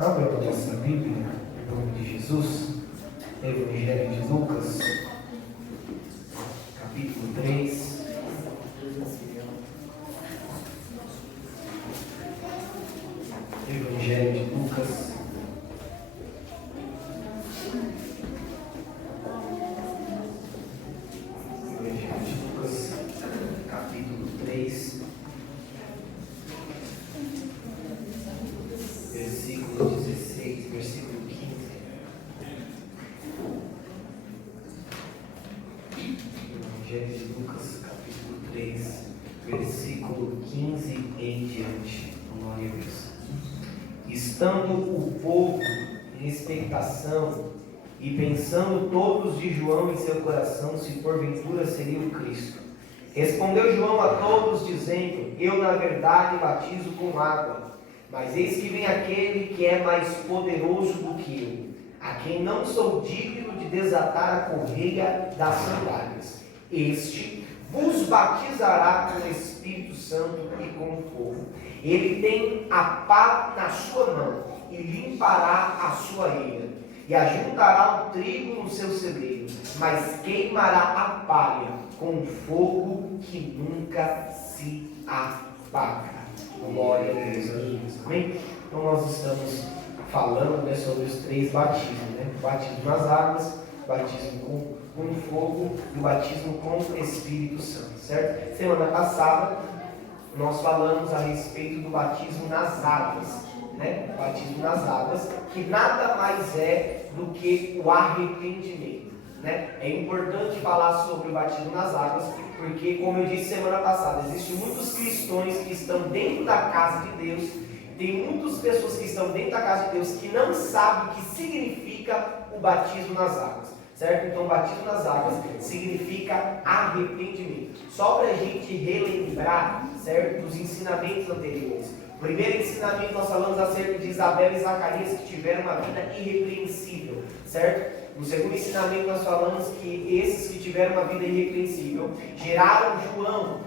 Abra a nossa Bíblia, em nome de Jesus, Evangelho de Lucas, capítulo 3. Evangelho de Lucas, capítulo 3, versículo 16, versículo 15. Evangelho de Lucas, capítulo 3, versículo 15 em diante. Glória a Deus. Estando o povo em expectação e pensando todos de João em seu coração, se porventura seria o Cristo, respondeu João a todos, dizendo: Eu na verdade batizo com água, mas eis que vem aquele que é mais poderoso do que eu, a quem não sou digno de desatar a correia das sandálias. Este vos batizará com o Espírito Santo e com fogo. Ele tem a pá na sua mão e limpará a sua eira, e ajuntará o trigo no seu celeiro, mas queimará a palha com fogo que nunca se apaga. Glória a Deus. Amém? Então nós estamos falando, sobre os três batismos, O batismo nas águas, o batismo com fogo e o batismo com o Espírito Santo, certo? Semana passada nós falamos a respeito do batismo nas águas, O batismo nas águas, que nada mais é do que o arrependimento, É importante falar sobre o batismo nas águas, porque, como eu disse semana passada, existem muitos cristãos que estão dentro da casa de Deus, tem muitas pessoas que estão dentro da casa de Deus que não sabem o que significa o batismo nas águas, certo? Então, o batismo nas águas significa arrependimento. Só para a gente relembrar, certo, dos ensinamentos anteriores. O primeiro ensinamento nós falamos acerca de Isabel e Zacarias, que tiveram uma vida irrepreensível, certo? No segundo ensinamento nós falamos que esses que tiveram uma vida irrepreensível geraram João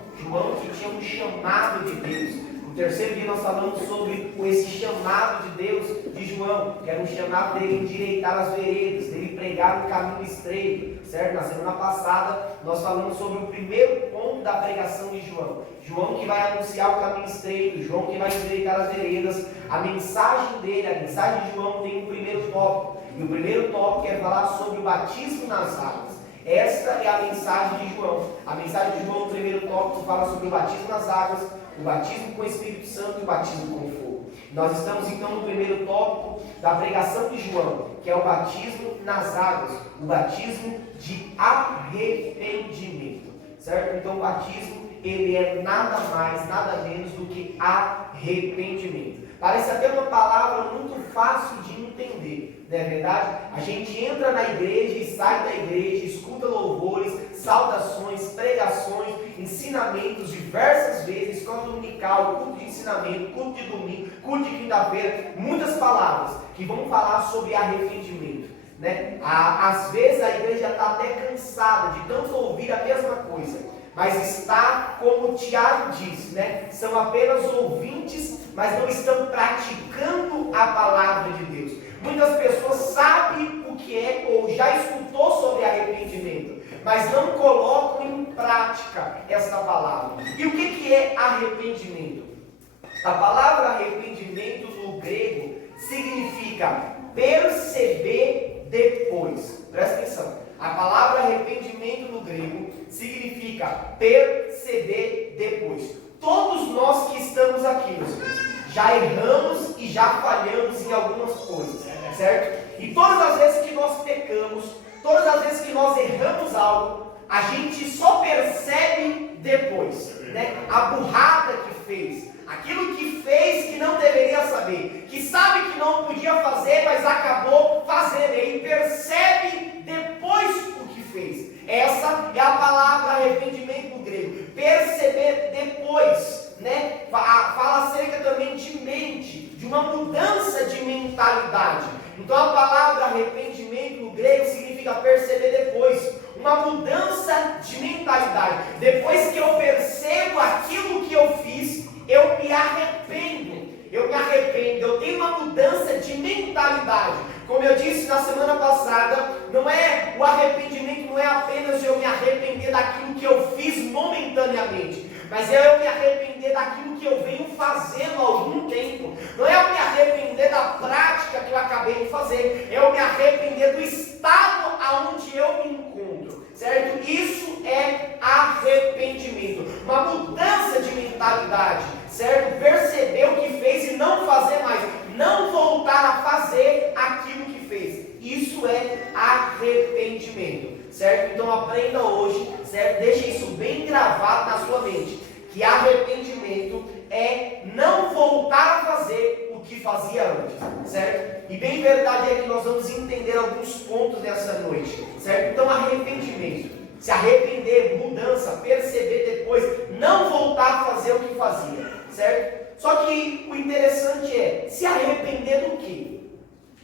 que tinha um chamado de Deus. No terceiro dia nós falamos sobre esse chamado de Deus de João, que era um chamado dele endireitar as veredas, dele pregar um caminho estreito, certo? Na semana passada nós falamos sobre o primeiro ponto da pregação de João. João que vai anunciar o caminho estreito, João que vai endireitar as veredas. A mensagem dele, a mensagem de João tem um primeiro tópico, e o primeiro tópico é falar sobre o batismo nas águas. Esta é a mensagem de João. A mensagem de João, no primeiro tópico, fala sobre o batismo nas águas, o batismo com o Espírito Santo e o batismo com fogo. Nós estamos então no primeiro tópico da pregação de João, que é o batismo nas águas, o batismo de arrependimento, certo? Então o batismo, ele é nada mais, nada menos do que arrependimento. Parece até uma palavra muito fácil de entender, não é verdade? A gente entra na igreja e sai da igreja, escuta louvores, saudações, pregações, ensinamentos diversas vezes, escola dominical, culto de ensinamento, culto de domingo, culto de quinta-feira, muitas palavras que vão falar sobre arrependimento, Às vezes a igreja está até cansada de tanto ouvir a mesma coisa, mas está, como o Tiago diz, são apenas ouvintes, mas não estão praticando a palavra de Deus. Muitas pessoas sabem o que é ou já escutou sobre arrependimento, mas não colocam em prática essa palavra. E o que é arrependimento? A palavra arrependimento no grego significa perceber depois. Presta atenção. A palavra arrependimento no grego significa perceber depois. Todos nós que estamos aqui, meus irmãos, já erramos e já falhamos em algumas coisas, certo? E todas as vezes que nós pecamos, todas as vezes que nós erramos algo, a gente só percebe depois, A burrada que fez, aquilo que fez que não deveria saber, que sabe que não podia fazer, mas acabou fazendo, e percebe depois o que fez. Essa é a palavra arrependimento no grego, perceber depois, Fala acerca também de mente, de uma mudança de mentalidade. Então a palavra arrependimento no grego significa perceber depois, uma mudança de mentalidade. Depois que eu percebo aquilo que eu fiz, eu me arrependo, eu tenho uma mudança de mentalidade. na semana passada, não é o arrependimento, não é apenas eu me arrepender daquilo que eu fiz momentaneamente, mas é eu me arrepender daquilo que eu venho fazendo há algum tempo. Não é eu me arrepender da prática que eu acabei de fazer, é eu me arrepender do estado aonde eu me encontro, certo? Isso é arrependimento, uma mudança de mentalidade, certo? Perceber o que fez e não fazer mais, não voltar a fazer aquilo que fez. Isso é arrependimento, certo? Então aprenda hoje, certo? Deixe isso bem gravado na sua mente, que arrependimento é não voltar a fazer o que fazia antes, certo? E bem verdade é que nós vamos entender alguns pontos nessa noite, certo? Então arrependimento, se arrepender, mudança, perceber depois, não voltar a fazer o que fazia, certo? Só que o interessante é, se arrepender do quê?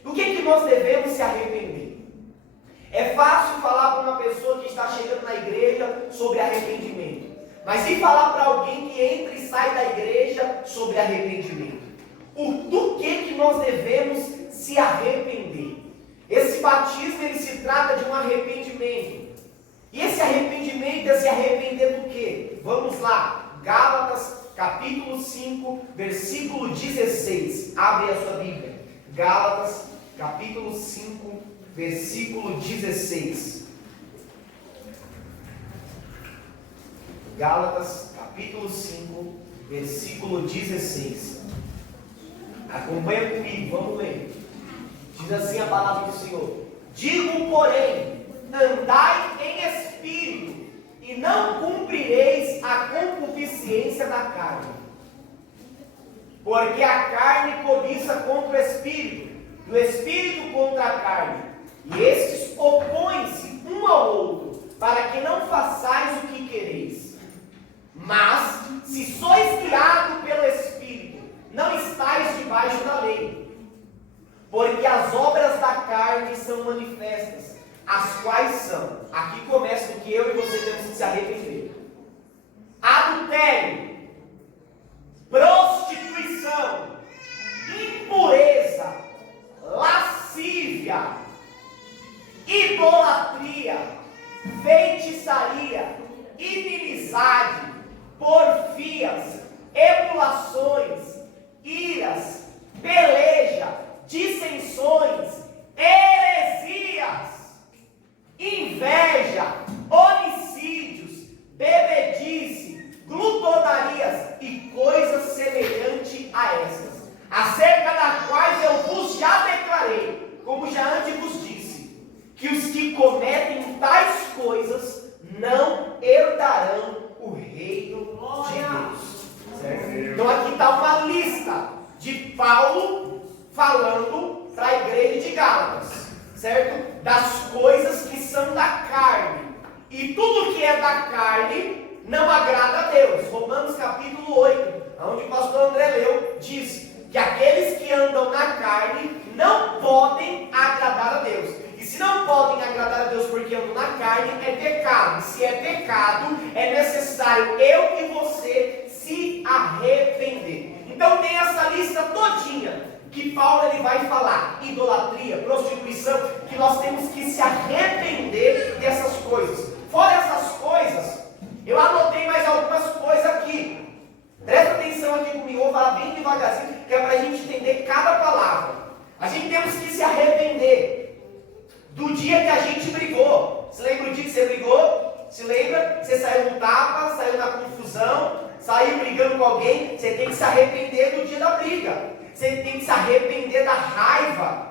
Do que nós devemos se arrepender? É fácil falar para uma pessoa que está chegando na igreja sobre arrependimento, mas e falar para alguém que entra e sai da igreja sobre arrependimento? Do que nós devemos se arrepender? Esse batismo, ele se trata de um arrependimento. E esse arrependimento é se arrepender do quê? Vamos lá, Gálatas capítulo 5, versículo 16. Abre a sua Bíblia. Gálatas capítulo 5, versículo 16. Gálatas capítulo 5, versículo 16. Acompanha comigo, vamos ler. Diz assim a palavra do Senhor: digo, porém, andai em espírito, e não cumprireis a concupiscência da carne. Porque a carne cobiça contra o espírito, e o espírito contra a carne. E estes opõem-se um ao outro, para que não façais o que quereis. Mas, se sois guiados pelo espírito, não estáis debaixo da lei. Porque as obras da carne são manifestas, as quais são, aqui começa o que eu e você temos que se arrepender: adultério, prostituição, impureza, lascívia, idolatria, feitiçaria, inimizade, porfias, emulações, iras, peleja, dissensões, heresias, inveja, homicídios, bebedice, glutonarias e coisas semelhantes a estas, acerca das quais eu vos já declarei, como já antes vos disse, que os que cometem tais coisas não herdarão o reino de Deus. Certo? Então aqui está uma lista de Paulo falando para a igreja de Gálatas, certo? Das coisas que são da carne. E tudo que é da carne não agrada a Deus. Romanos capítulo 8, onde o pastor André leu, diz que aqueles que andam na carne não podem agradar a Deus. E se não podem agradar a Deus porque andam na carne, é pecado. E se é pecado, é necessário eu e você se arrepender. Então tem essa lista todinha que Paulo ele vai falar: idolatria, prostituição, que nós temos que se arrepender dessas coisas. Fora essas coisas, eu anotei mais algumas coisas aqui. Presta atenção aqui comigo, vou falar bem devagarzinho, que é para a gente entender cada palavra. A gente temos que se arrepender do dia que a gente brigou. Você lembra o dia que você brigou? Se lembra? Você saiu no tapa, saiu na confusão, saiu brigando com alguém. Você tem que se arrepender do dia da briga. Você tem que se arrepender da raiva.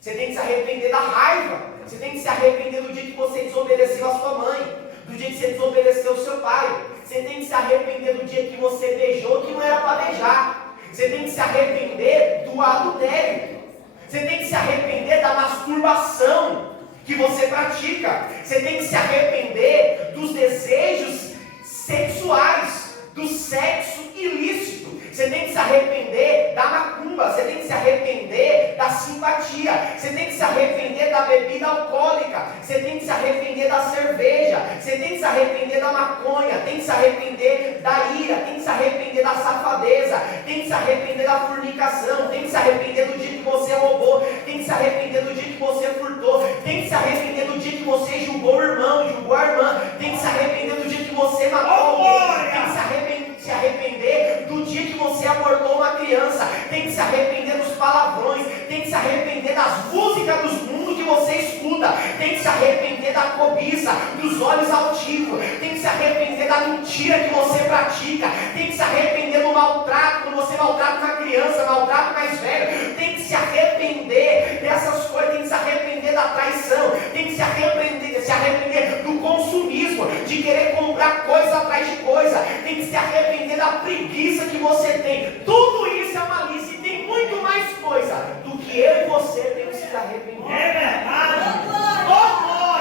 Você tem que se arrepender da raiva. Você tem que se arrepender do dia que você desobedeceu a sua mãe, do dia que você desobedeceu o seu pai. Você tem que se arrepender do dia que você beijou que não era para beijar. Você tem que se arrepender do adultério. Você tem que se arrepender da masturbação que você pratica. Você tem que se arrepender dos desejos sexuais, do sexo ilícito. Você tem que se arrepender da macumba. Você tem que se arrepender da simpatia. Você tem que se arrepender da bebida alcoólica. Você tem que se arrepender da cerveja. Você tem que se arrepender da maconha. Tem que se arrepender da ira. Tem que se arrepender da safadeza. Tem que se arrepender da fornicação. Tem que se arrepender do dia que você roubou. Tem que se arrepender do dia que você tem que se arrepender do dia que você julgou o irmão, julgou a irmã, tem que se arrepender do dia que você matou alguém, tem que se arrepender do dia que você abortou uma criança, tem que se arrepender dos palavrões, tem que se arrepender das músicas dos mundos que você escuta, tem que se arrepender da cobiça, dos olhos altivos, tem que se arrepender da mentira que você pratica, tem que se arrepender do maltrato, quando você maltrata uma criança, maltrata mais velho, tem que se arrepender dessas coisas, tem que se arrepender da traição, tem que se arrepender do consumismo, de querer comprar coisa atrás de coisa, tem que se arrepender da preguiça que você tem. Tudo isso é uma lista e tem muito mais coisa do que eu e você temos que se arrepender. É verdade.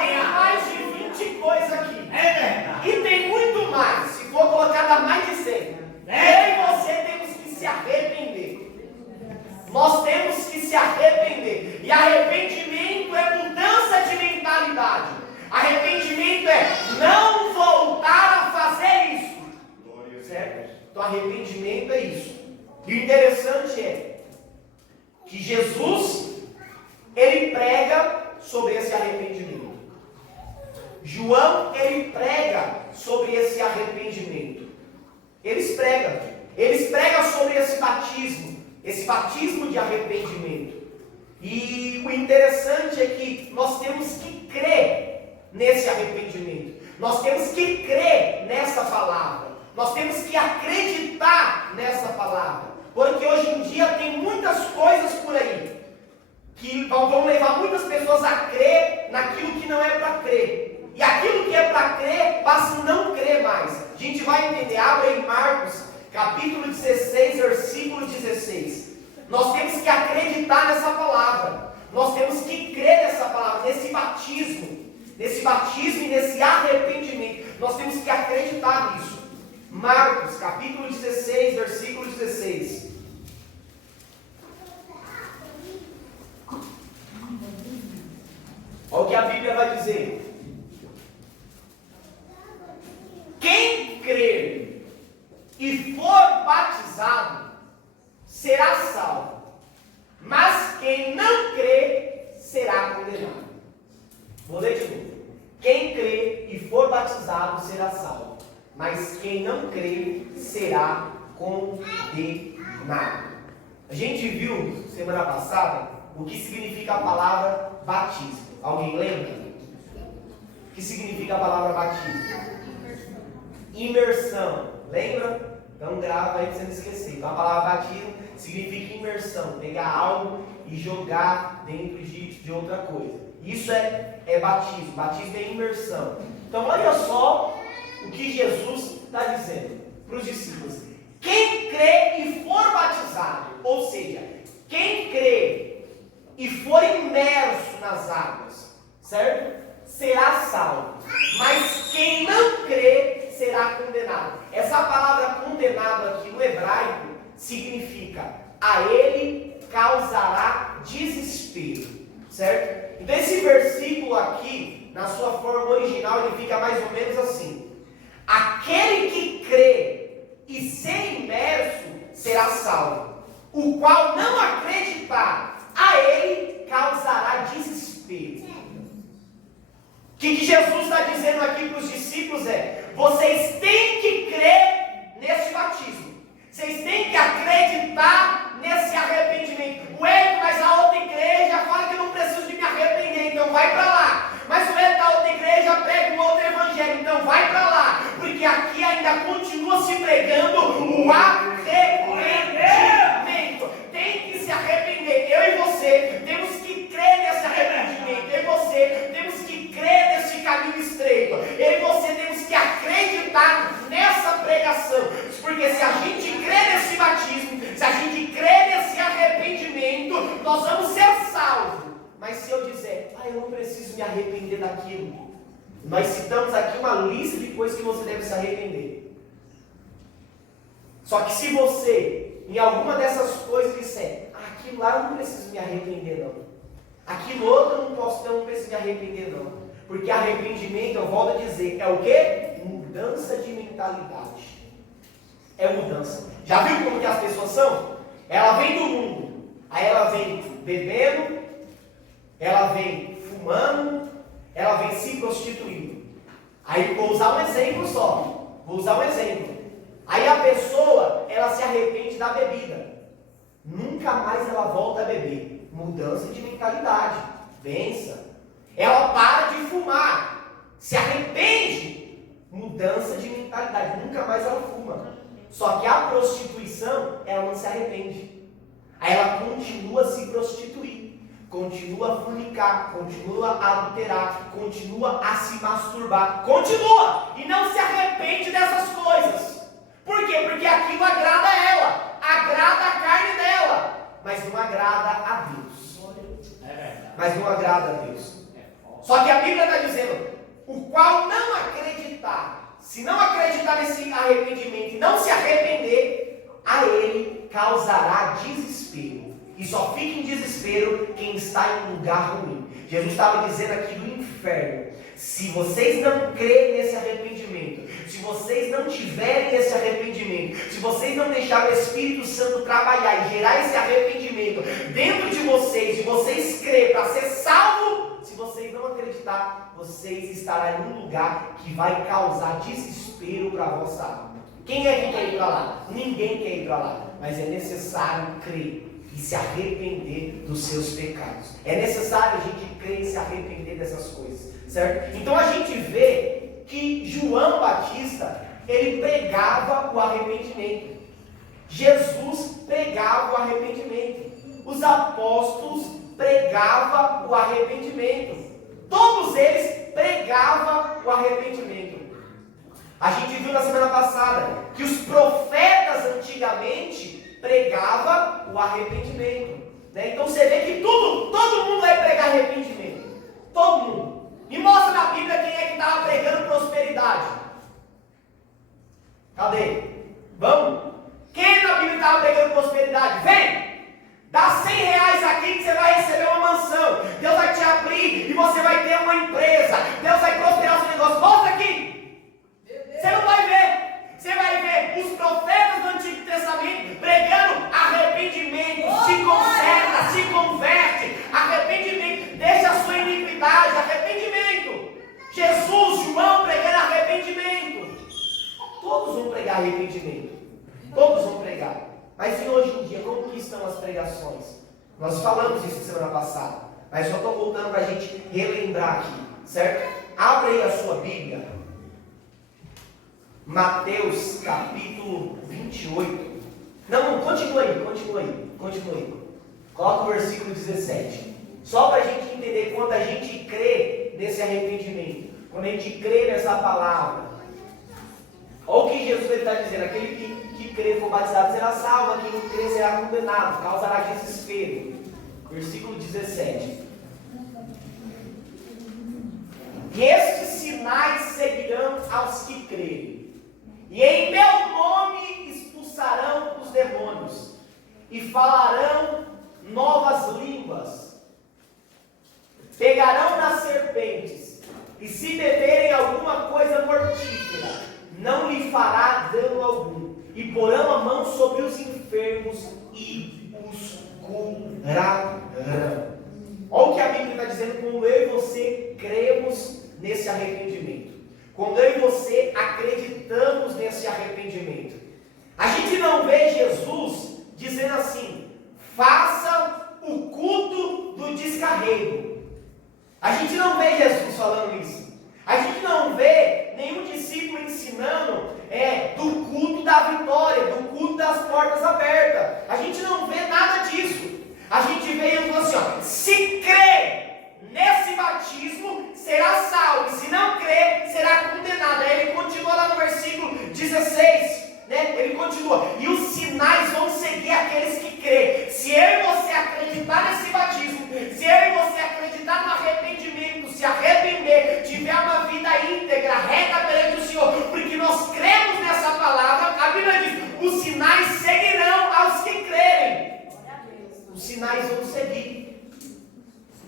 Tem mais de 20 coisas aqui. É verdade. E tem muito mais. Se for colocar, dá mais de 100. Eu e você temos que se arrepender. Nós temos que se arrepender. E arrependimento é mudança de mentalidade. Arrependimento é não voltar a fazer isso. Certo? Então arrependimento é isso. E o interessante é que Jesus, ele prega sobre esse arrependimento. João, ele prega sobre esse arrependimento. Eles pregam sobre esse batismo de arrependimento. E o interessante é que nós temos que crer nesse arrependimento. Nós temos que crer nessa palavra. Nós temos que acreditar nessa palavra. Porque hoje em dia tem muitas coisas por aí que vão levar muitas pessoas a crer naquilo que não é para crer. E aquilo que é para crer passa a não crer mais. A gente vai entender. Abra em Marcos, capítulo 16, versículo 16. Nós temos que acreditar nessa palavra. Nós temos que crer nessa palavra, nesse batismo e nesse arrependimento. Nós temos que acreditar nisso. Marcos, capítulo 16, versículo 16. Olha o que a Bíblia vai dizer. Quem crer e for batizado será salvo, mas quem não crer será condenado. Vou ler de novo. Quem crer e for batizado será salvo, mas quem não crer será condenado. A gente viu semana passada o que significa a palavra batismo. Alguém lembra? O que significa a palavra batismo? Imersão. Lembra? Então grava aí para você não esquecer. Então a palavra batismo significa imersão. Pegar algo e jogar dentro de outra coisa. Isso é batismo. Batismo é imersão. Então olha só o que Jesus está dizendo para os discípulos. Quem crê e for batizado, ou seja, quem crê e for imerso nas águas, certo? Será salvo. Mas quem não crê será condenado. Essa palavra condenado aqui no hebraico significa a ele causará desespero, certo? Então esse versículo aqui, na sua forma original, ele fica mais ou menos assim: aquele que crê e ser imerso será salvo, o qual não acreditar, a ele causará desespero. O que Jesus está dizendo aqui para os discípulos é: vocês têm que crer nesse batismo, vocês têm que acreditar nesse arrependimento. Ué, mas a outra igreja fala que eu não preciso de me arrepender, então vai para lá. Mas o da outra igreja prega um outro evangelho, então vai para lá. Porque aqui ainda continua se pregando o arrependimento. Tem que se arrepender. Eu e você temos que crer nesse arrependimento. Eu e você temos que crer nesse caminho estreito. Eu e você temos que acreditar nessa pregação. Porque se a gente crer nesse batismo, se a gente crer nesse arrependimento, nós vamos ser salvos. Mas se eu dizer, eu não preciso me arrepender daquilo, nós citamos aqui uma lista de coisas que você deve se arrepender. Só que se você, em alguma dessas coisas, disser, aquilo lá eu não preciso me arrepender não, aquilo outro eu não preciso me arrepender não, porque arrependimento, eu volto a dizer, é o quê? Mudança de mentalidade. É mudança. Já viu como que as pessoas são? Ela vem do mundo, aí ela vem bebendo, ela vem fumando, ela vem se prostituindo. Aí vou usar um exemplo só. Aí a pessoa, ela se arrepende da bebida. Nunca mais ela volta a beber. Mudança de mentalidade. Benção. Ela para de fumar. Se arrepende. Mudança de mentalidade. Nunca mais ela fuma. Só que a prostituição, ela não se arrepende. Aí ela continua a se prostituir. Continua a fornicar. Continua a adulterar. Continua a se masturbar. Continua. E não se arrepende dessas coisas. Por quê? Porque aquilo agrada ela. Agrada a carne dela. Mas não agrada a Deus. Mas não agrada a Deus. Só que a Bíblia está dizendo: o qual não acreditar, se não acreditar nesse arrependimento e não se arrepender, a ele causará desespero. E só fica em desespero quem está em um lugar ruim. Jesus estava dizendo aqui do inferno: se vocês não crerem nesse arrependimento, se vocês não tiverem esse arrependimento, se vocês não deixarem o Espírito Santo trabalhar e gerar esse arrependimento dentro de vocês, e vocês crerem para ser salvo, se vocês não acreditar, vocês estarão em um lugar que vai causar desespero para a vossa alma. Quem é que quer ir para lá? Ninguém quer ir para lá, mas é necessário crer e se arrepender dos seus pecados. É necessário a gente crer e se arrepender dessas coisas, certo? Então a gente vê que João Batista, ele pregava o arrependimento. Jesus pregava o arrependimento. Os apóstolos pregavam o arrependimento. Todos eles pregavam o arrependimento. A gente viu na semana passada que os profetas antigamente pregava o arrependimento, né? Então você vê que todo mundo vai pregar arrependimento. Todo mundo. Me mostra na Bíblia quem é que estava pregando prosperidade. Cadê? Vamos? Quem na Bíblia estava pregando prosperidade? Vem! Dá R$100 aqui que você vai receber uma mansão. Deus vai te abrir e você vai ter uma empresa. Deus vai prosperar o seu negócio. Mostra aqui! Você não vai ver. Você vai ver os profetas do Antigo Testamento pregando arrependimento, se conserta, se converte, arrependimento, deixa a sua iniquidade, arrependimento. Jesus, João pregando arrependimento. Todos vão pregar arrependimento. Todos vão pregar. Mas e hoje em dia, como que estão as pregações? Nós falamos isso semana passada, mas só estou voltando para a gente relembrar aqui, certo? Abre aí a sua Bíblia. Mateus capítulo 28. Não, continua aí. Coloca o versículo 17. Só para a gente entender quando a gente crê nesse arrependimento, quando a gente crê nessa palavra. Olha o que Jesus está dizendo: aquele que crê e for batizado será salvo, quem não crê será condenado, causará desespero. Versículo 17. E estes sinais seguirão aos que crerem. E em meu nome expulsarão os demônios, e falarão novas línguas, pegarão nas serpentes, e se beberem alguma coisa mortífera, não lhe fará dano algum, e porão a mão sobre os enfermos e os curarão. Olha o que a Bíblia está dizendo quando eu e você cremos nesse arrependimento. Quando eu e você acreditamos nesse arrependimento. A gente não vê Jesus dizendo assim: faça o culto do descarrego. A gente não vê Jesus falando isso. A gente não vê nenhum discípulo ensinando do culto da vitória, do culto das portas abertas. A gente não vê nada disso. A gente vê ele falando assim: ó, se crer nesse batismo, será salvo. E se não crer, será condenado. Aí ele continua lá no versículo 16. Né? Ele continua: e os sinais vão seguir aqueles que crêem. Se eu e você acreditar nesse batismo, se eu e você acreditar no arrependimento, se arrepender, tiver uma vida íntegra, reta perante o Senhor, porque nós cremos nessa palavra, a Bíblia diz: os sinais seguirão aos que crerem. Os sinais vão seguir.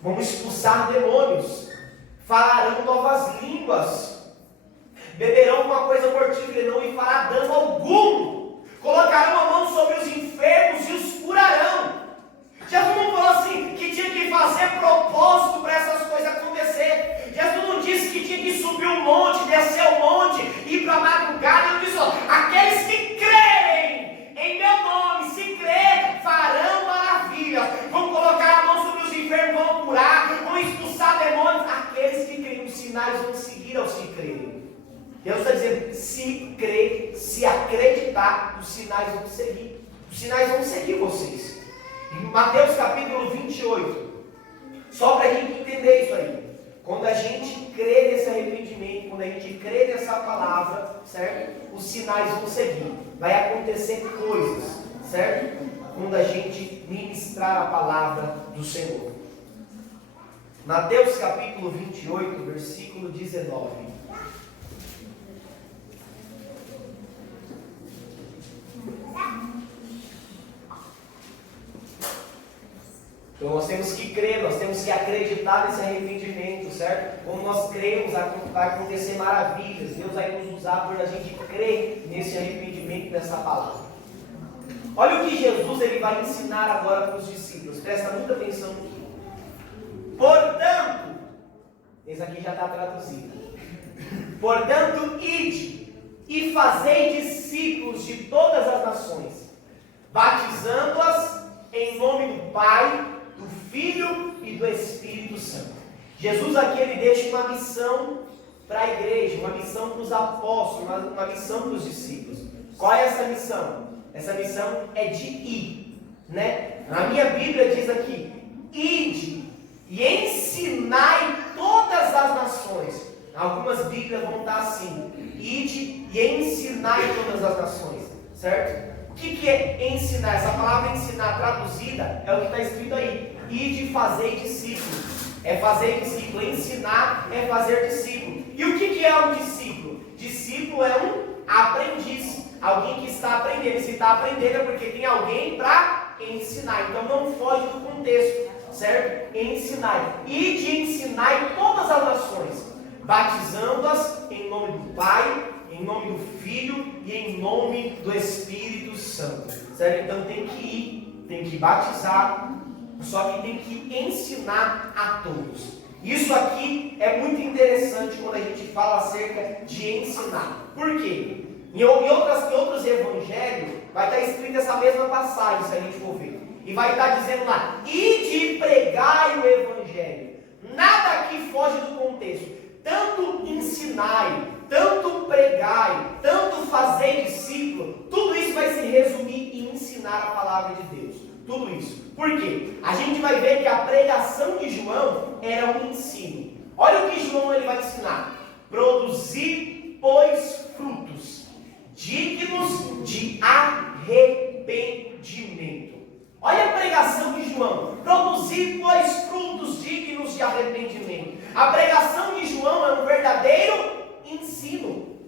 Vão expulsar demônios, falarão novas línguas, beberão uma coisa mortífera e não lhe fará dano algum, colocarão a mão sobre os enfermos e os curarão. Jesus não falou assim que tinha que fazer propósito para essas coisas acontecerem. sinais vão seguir. Os sinais vão seguir vocês. Em Mateus capítulo 28, só para a gente entender isso aí. Quando a gente crê nesse arrependimento, quando a gente crê nessa palavra, certo? Os sinais vão seguir. Vai acontecer coisas, certo? Quando a gente ministrar a palavra do Senhor. Mateus capítulo 28, versículo 19. Então nós temos que crer, nós temos que acreditar nesse arrependimento, certo? Quando nós cremos, vai acontecer maravilhas. Deus vai nos usar por a gente crer nesse arrependimento, nessa palavra. Olha o que Jesus ele vai ensinar agora para os discípulos. Presta muita atenção aqui. Portanto, esse aqui já está traduzido. Portanto, ide e fazei discípulos de todas as nações, batizando-as em nome do Pai, do Filho e do Espírito Santo. Jesus aqui ele deixa uma missão para a igreja, uma missão para os apóstolos, uma missão para os discípulos. Qual é essa missão? Essa missão é de ir, né? Na minha Bíblia diz aqui: ide e ensinai todas as nações. Algumas Bíblias vão estar assim: ide e ensinai todas as nações, certo? O que é ensinar? Essa palavra ensinar traduzida é o que está escrito aí: ide e fazei discípulos. É fazer discípulo. Ensinar é fazer discípulo. E o que é um discípulo? Discípulo é um aprendiz. Alguém que está aprendendo. Se está aprendendo é porque tem alguém para ensinar. Então não foge do contexto, certo? Ensinar. Ide e ensinai todas as nações, batizando-as em nome do Pai, em nome do Filho e em nome do Espírito Santo, certo? Então tem que ir, tem que batizar, só que tem que ensinar a todos. Isso aqui é muito interessante quando a gente fala acerca de ensinar. Por quê? Em outros evangelhos vai estar escrita essa mesma passagem, se a gente for ver. E vai estar dizendo lá: ide e pregai o evangelho. Nada aqui foge do contexto. Tanto ensinai, tanto pregai, tanto fazer discípulo, tudo isso vai se resumir em ensinar a palavra de Deus. Tudo isso. Por quê? A gente vai ver que a pregação de João era um ensino. Olha o que João ele vai ensinar: produzir, pois, frutos dignos de arrependimento. Olha a pregação de João: produzir, pois, frutos dignos de arrependimento. A pregação de João é um verdadeiro ensino.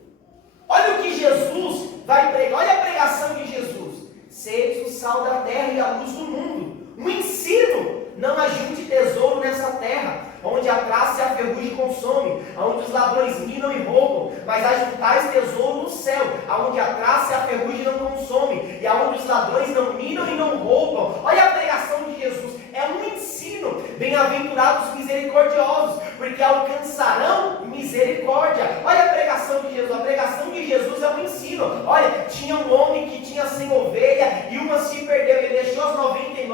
Olha o que Jesus vai pregar. Olha a pregação de Jesus: sedes o sal da terra e a luz do mundo. Um ensino. Não ajunte tesouro nessa terra, onde a traça e a ferrugem consomem, onde os ladrões minam e roubam, mas ajuntais tesouro no céu, onde a traça e a ferrugem não consomem, e onde os ladrões não minam e não roubam. Olha a pregação de Jesus, é um ensino. Bem-aventurados os misericordiosos, porque alcançarão misericórdia. Olha a pregação de Jesus, a pregação de Jesus é um ensino. Olha, tinha um homem que tinha 100 ovelhas, e uma se perdeu, ele deixou as 99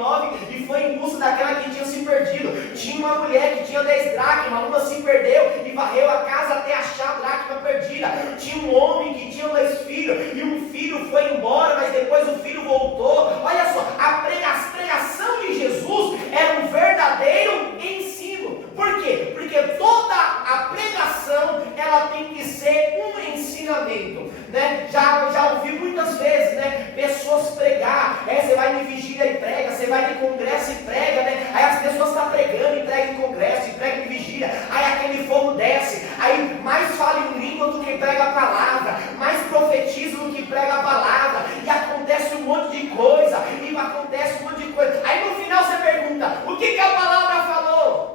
e foi em busca daquela que tinha se perdido. Tinha uma mulher que tinha 10 dracmas, uma se perdeu e varreu a casa até achar a dracma perdida. Tinha um homem que tinha 2 filhos e um filho foi embora, mas depois o filho voltou. Olha só, a pregação de Jesus era um verdadeiro ensino. Por quê? Porque toda a pregação ela tem que ser um ensinamento, né? Já ouvi muitas vezes, né? Pessoas pregar, você vai em vigília e prega, você vai em congresso e prega, né? Aí as pessoas estão pregando e pregam em congresso e pregam em vigília, aí aquele fogo desce, aí mais fala em língua do que prega a palavra, mais profetiza do que prega a palavra, e acontece um monte de coisa, e acontece um monte de coisa. Aí no final você pergunta: o que a palavra falou?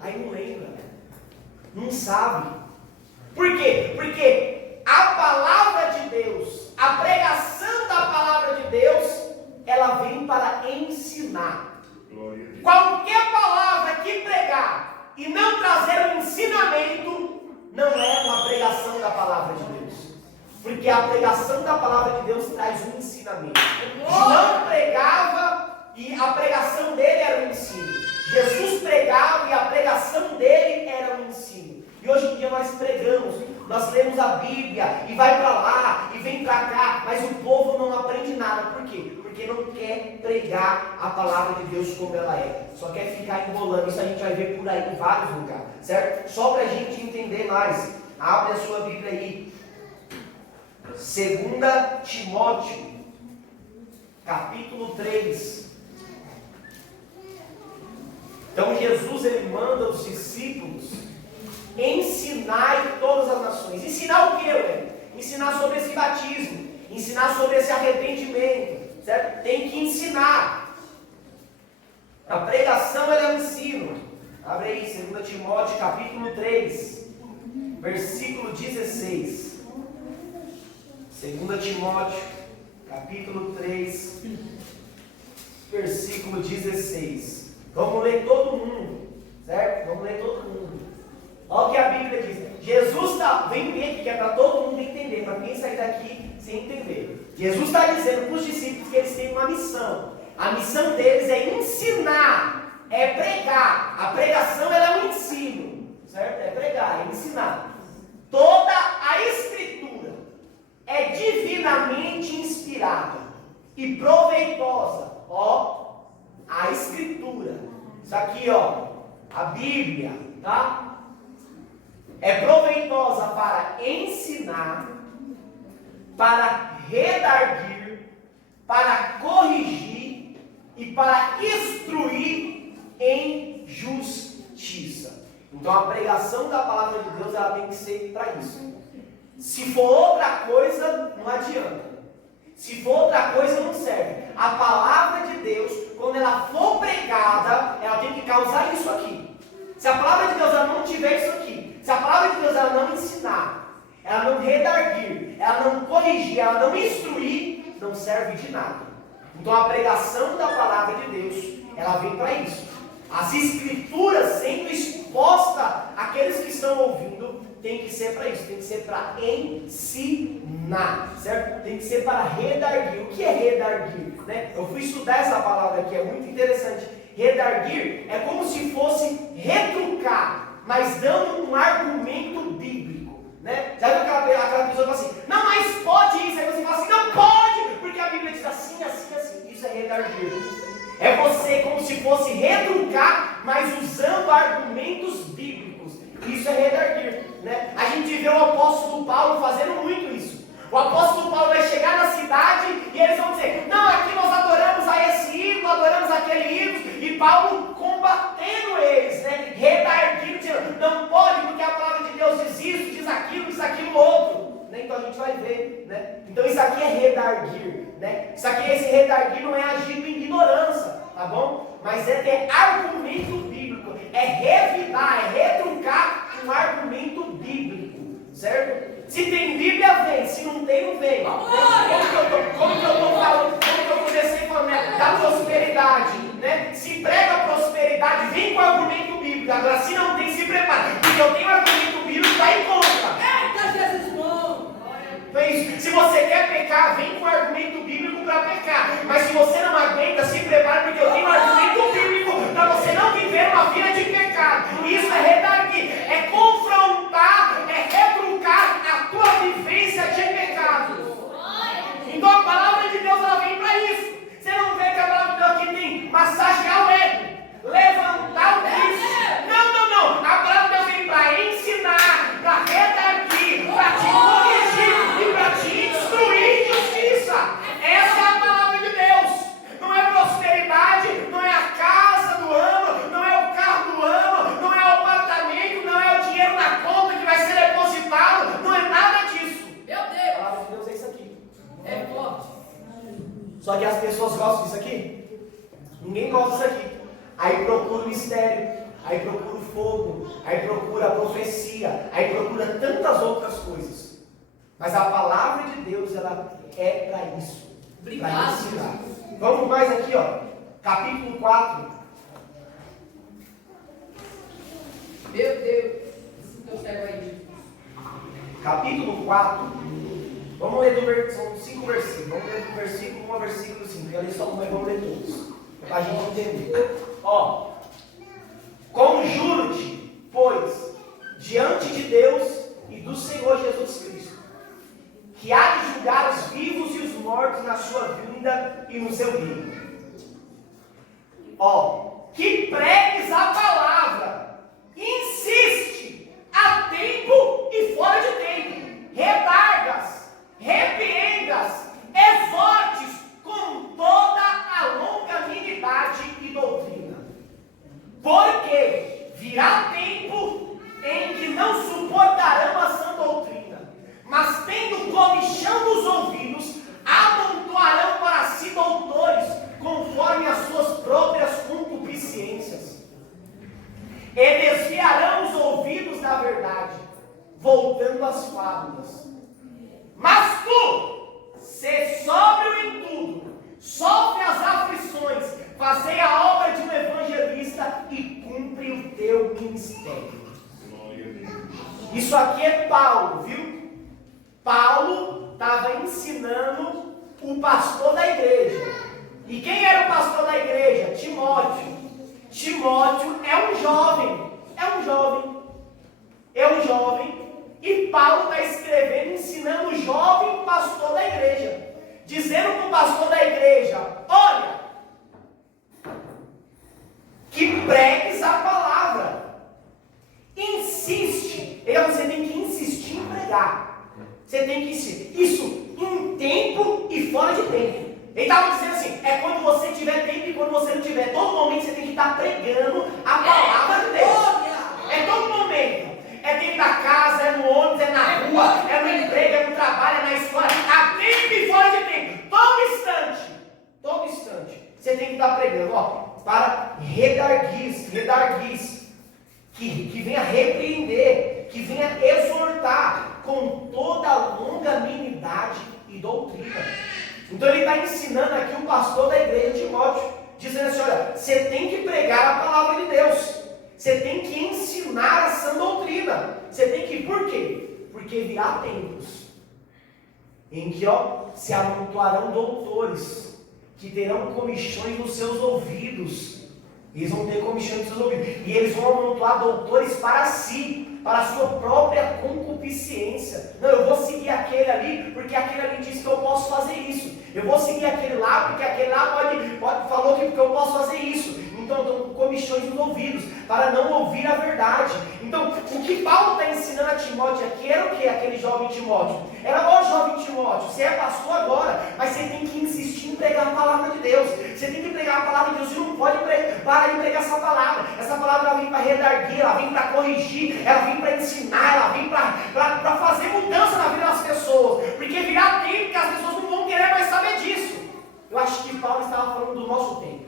Aí não lembra, não sabe. Por quê? Porque a palavra de Deus, a pregação da palavra de Deus, ela vem para ensinar. Qualquer palavra que pregar e não trazer um ensinamento, não é uma pregação da palavra de Deus. Porque a pregação da palavra de Deus traz um ensinamento. João pregava e a pregação dele era um ensino. Jesus pregava e a pregação dele era um ensino. E hoje em dia nós pregamos, nós lemos a Bíblia e vai para lá, e vem para cá, mas o povo não aprende nada. Por quê? Porque não quer pregar a palavra de Deus como ela é. Só quer ficar enrolando. Isso a gente vai ver por aí em vários lugares, certo? Só para a gente entender mais. Abre a sua Bíblia aí. 2 Timóteo, capítulo 3. Então Jesus, ele manda os discípulos ensinar todas as nações. Ensinar o que, velho? Ensinar sobre esse batismo, ensinar sobre esse arrependimento, certo? Tem que ensinar. A pregação, ela é um ensino. Abre aí, 2 Timóteo, capítulo 3, versículo 16. 2 Timóteo, capítulo 3, versículo 16. Vamos ler todo mundo, certo? Vamos ler todo mundo. Olha o que a Bíblia diz. Jesus está, vem ver aqui, que é para todo mundo entender, para ninguém sair daqui sem entender. Jesus está dizendo para os discípulos que eles têm uma missão. A missão deles é ensinar, é pregar. A pregação, ela é um ensino, certo? É pregar, é ensinar. Toda a Escritura é divinamente inspirada e proveitosa. Ó, a Escritura. Isso aqui, ó, a Bíblia, tá? É proveitosa para ensinar, para redarguir, para corrigir e para instruir em justiça. Então a pregação da palavra de Deus, ela tem que ser para isso. Se for outra coisa, não adianta. Se for outra coisa, não serve. A palavra de Deus, quando ela for pregada, ela tem que causar isso aqui. Se a palavra de Deus ela não tiver isso aqui, se a palavra de Deus ela não ensinar, ela não redarguir, ela não corrigir, ela não instruir, não serve de nada. Então a pregação da palavra de Deus, ela vem para isso. As escrituras sendo expostas àqueles que estão ouvindo, tem que ser para isso, tem que ser para ensinar, certo? Tem que ser para redarguir. O que é redarguir? Né? Eu fui estudar essa palavra aqui, é muito interessante. Redarguir é como se fosse retrucar, mas dando um argumento bíblico, né? Já viu aquela pessoa que fala assim, não, mas pode isso, aí você fala assim, não pode, porque a Bíblia diz assim, assim, assim. Isso é redarguir. É você como se fosse retrucar, mas usando argumentos bíblicos. Isso é redarguir, né? A gente vê o apóstolo Paulo fazendo muito isso. O apóstolo Paulo vai chegar na cidade e eles vão dizer, não, aqui nós adoramos a esse ídolo, adoramos aquele ídolo, e Paulo combatendo eles, né? Redarguindo, dizendo, não pode, porque a palavra de Deus diz isso, diz aquilo outro. Né? Então a gente vai ver, né? Então isso aqui é redarguir, né? Isso aqui, esse redarguir não é agir com ignorância, tá bom? Mas é ter argumento bíblico, é revidar, é retrucar um argumento bíblico, certo? Se tem Bíblia, vem. Se não tem, não vem. Como que eu estou falando? Como que eu comecei falando, né? Da prosperidade, né? Se prega prosperidade, vem com argumento bíblico. Agora, se não tem, se prepara. Porque eu tenho argumento bíblico, vai em contra. Eita, Jesus bom! Então é isso. Se você quer pecar, vem com argumento bíblico para pecar. Mas se você não aguenta, se prepara, porque eu tenho argumento bíblico para você não viver uma vida de pecado. Isso é redarguir, é confrontar, é retrucar a tua vivência de pecado. Então a palavra de Deus, ela vem para isso. Você não vê que a palavra de Deus aqui tem massagear o ego, levantar o Cristo. Não. A palavra de Deus vem para ensinar, para redarguir, para te corrigir e para te instruir em justiça. Essa é a palavra de Deus. Não é prosperidade, não é a casa do ano, não é o carro do ano, não é o apartamento, não é o dinheiro na conta que vai ser depositado, não é nada disso. Meu A Deus! palavra de Deus é isso aqui. É forte. Só que as pessoas gostam disso aqui? Ninguém gosta disso aqui. Aí procura o mistério, aí procura o fogo, aí procura a profecia, aí procura tantas outras coisas. Mas a palavra de Deus, ela é para isso. Para ensinar. Vamos mais aqui, ó. Capítulo 4. Meu Deus! Então serve aí. Capítulo 4. Vamos ler são 5 versículos. Vamos ler do versículo 1 ao versículo 5. Eu li só um, mas vamos ler todos. Para a gente entender. Ó. Conjuro-te, pois, diante de Deus e do Senhor Jesus Cristo, que há de julgar os vivos e os mortos na sua vinda e no seu reino. Que pregues a palavra, insiste, a tempo e fora de tempo, redargas, repreendas, exortes com toda a longanimidade e doutrina. Porque virá tempo em que não suportarão a sã doutrina, mas tendo comichão nos ouvidos, amontoarão para si doutores, conforme as suas próprias concupiscências. E desviarão os ouvidos da verdade, voltando às fábulas. Mas tu, sê sóbrio em tudo, sofre as aflições, fazei a obra de um evangelista e cumpre o teu ministério. Isso aqui é Paulo, viu? Paulo estava ensinando o pastor da igreja. E quem era o pastor da igreja? Timóteo. Timóteo é um jovem. E Paulo está escrevendo, ensinando o jovem pastor da igreja. Dizendo para o pastor da igreja: olha, que pregues a palavra. Insiste. Você tem que insistir em pregar. Você tem que insistir. Isso em tempo e fora de tempo. Ele estava dizendo assim: é quando você tiver tempo e quando você não tiver. Todo momento você tem que estar pregando a palavra de Deus. É todo momento. É dentro da casa, é no ônibus, é na rua, é no emprego, é no trabalho, é na escola. Há tempo e fora de tempo. Todo instante. Você tem que estar pregando. Para redarguis. Que venha repreender, que venha exortar com toda a longanimidade e doutrina. Então ele está ensinando aqui o pastor da igreja Timóteo, dizendo assim: olha, você tem que pregar a palavra de Deus, você tem que ensinar a sã doutrina, você tem que, por quê? Porque virá tempos em que se amontoarão doutores, que terão comichões nos seus ouvidos. Eles vão ter comichão nos seus ouvidos. E eles vão amontoar doutores para si, para a sua própria concupiscência. Não, eu vou seguir aquele ali, porque aquele ali disse que eu posso fazer isso. Eu vou seguir aquele lá, porque aquele lá falou que eu posso fazer isso. Então eu estou com comichões nos ouvidos, para não ouvir a verdade. Então, o que Paulo está ensinando a Timóteo aqui era o que? Aquele jovem Timóteo. Era: jovem Timóteo, você é pastor agora, mas você tem que insistir em pregar a palavra de Deus. Você tem que pregar a palavra de Deus. Você não pode parar de pregar essa palavra. Essa palavra ela vem para redarguir, ela vem para corrigir, ela vem para ensinar, ela vem para fazer mudança na vida das pessoas. Porque virá tempo que as pessoas não vão querer mais saber disso. Eu acho que Paulo estava falando do nosso tempo.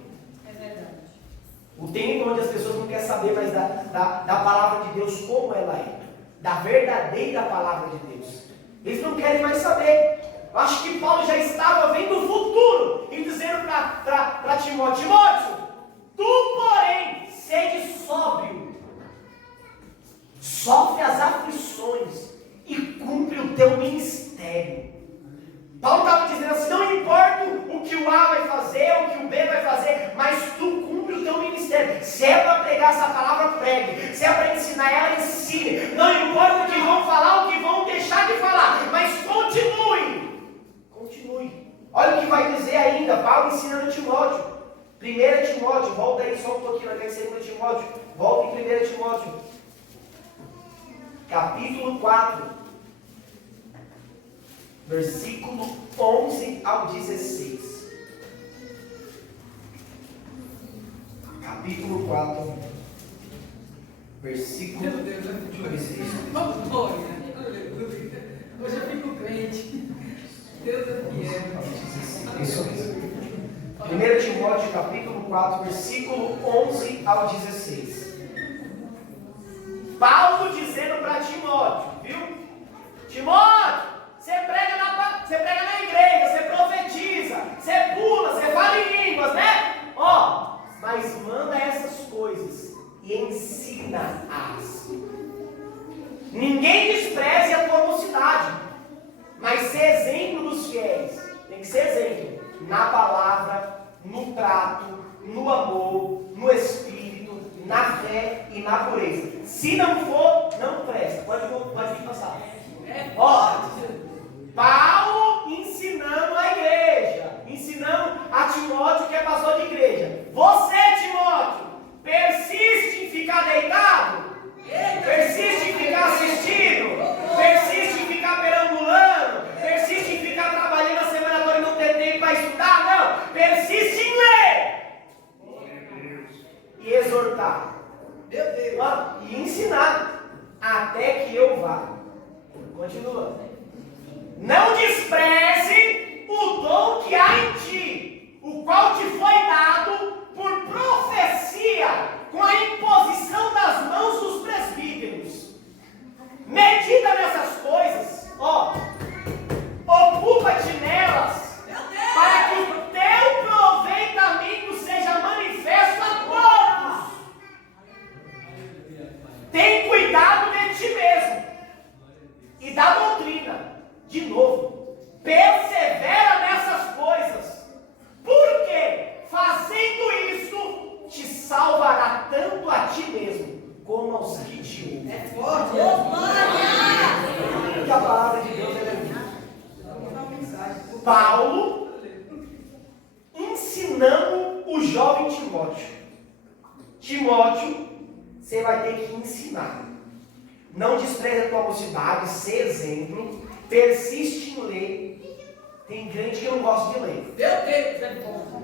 É verdade. O tempo onde as pessoas não querem saber mais da palavra de Deus como ela é. Da verdadeira palavra de Deus. Eles não querem mais saber. Eu acho que Paulo já estava vendo o futuro e dizendo para Timóteo: Timóteo, tu, porém, sede sóbrio, sofre as aflições e cumpre o teu ministério. Paulo estava dizendo assim: não importa o que o A vai fazer, o que o B vai fazer, mas tu cumpre o teu ministério. Se é para pregar essa palavra, pregue. Se é para ensinar ela, ensine. Não importa o que vão falar, o que vão deixar de falar, mas continue. Olha o que vai dizer ainda, Paulo ensinando Timóteo. 1 Timóteo, volta aí só um pouquinho, até 2 Timóteo. Volta em 1 Timóteo. Capítulo 4. Versículo 11 ao 16. Capítulo 4. Versículo 16. Hoje eu fico crente. Deus é fiel. Isso mesmo. 1 Timóteo capítulo 4, versículo 11 ao 16. Paulo dizendo para Timóteo, viu? Timóteo, você prega na igreja, você profetiza, você pula, você fala em línguas, né? Mas manda essas coisas e ensina-as. Ninguém despreze a tua mocidade, mas ser exemplo dos fiéis. Tem que ser exemplo na palavra, no trato, no amor, no espírito, na fé e na pureza. Se não for, não presta. Pode vir passar. Para exortar. Meu Deus. E ensinar até que eu vá. Continua. Não despreze o dom que há em ti, o qual te foi dado por profecia, com a imposição das mãos dos presbíteros. Medita nessas coisas, ocupa-te nelas, para que o teu aproveitamento seja manifesto a todos. Tem cuidado de ti mesmo e da doutrina. De novo, persevera nessas coisas, porque fazendo isso te salvará tanto a ti mesmo como aos que te ouvem. É forte. Porque a palavra de Deus é linda. Paulo ensinando o jovem Timóteo. Timóteo, você vai ter que ensinar. Não despreze a tua mocidade, sê exemplo, persiste em ler. Tem gente que não gosta de ler. Meu Deus, é bom.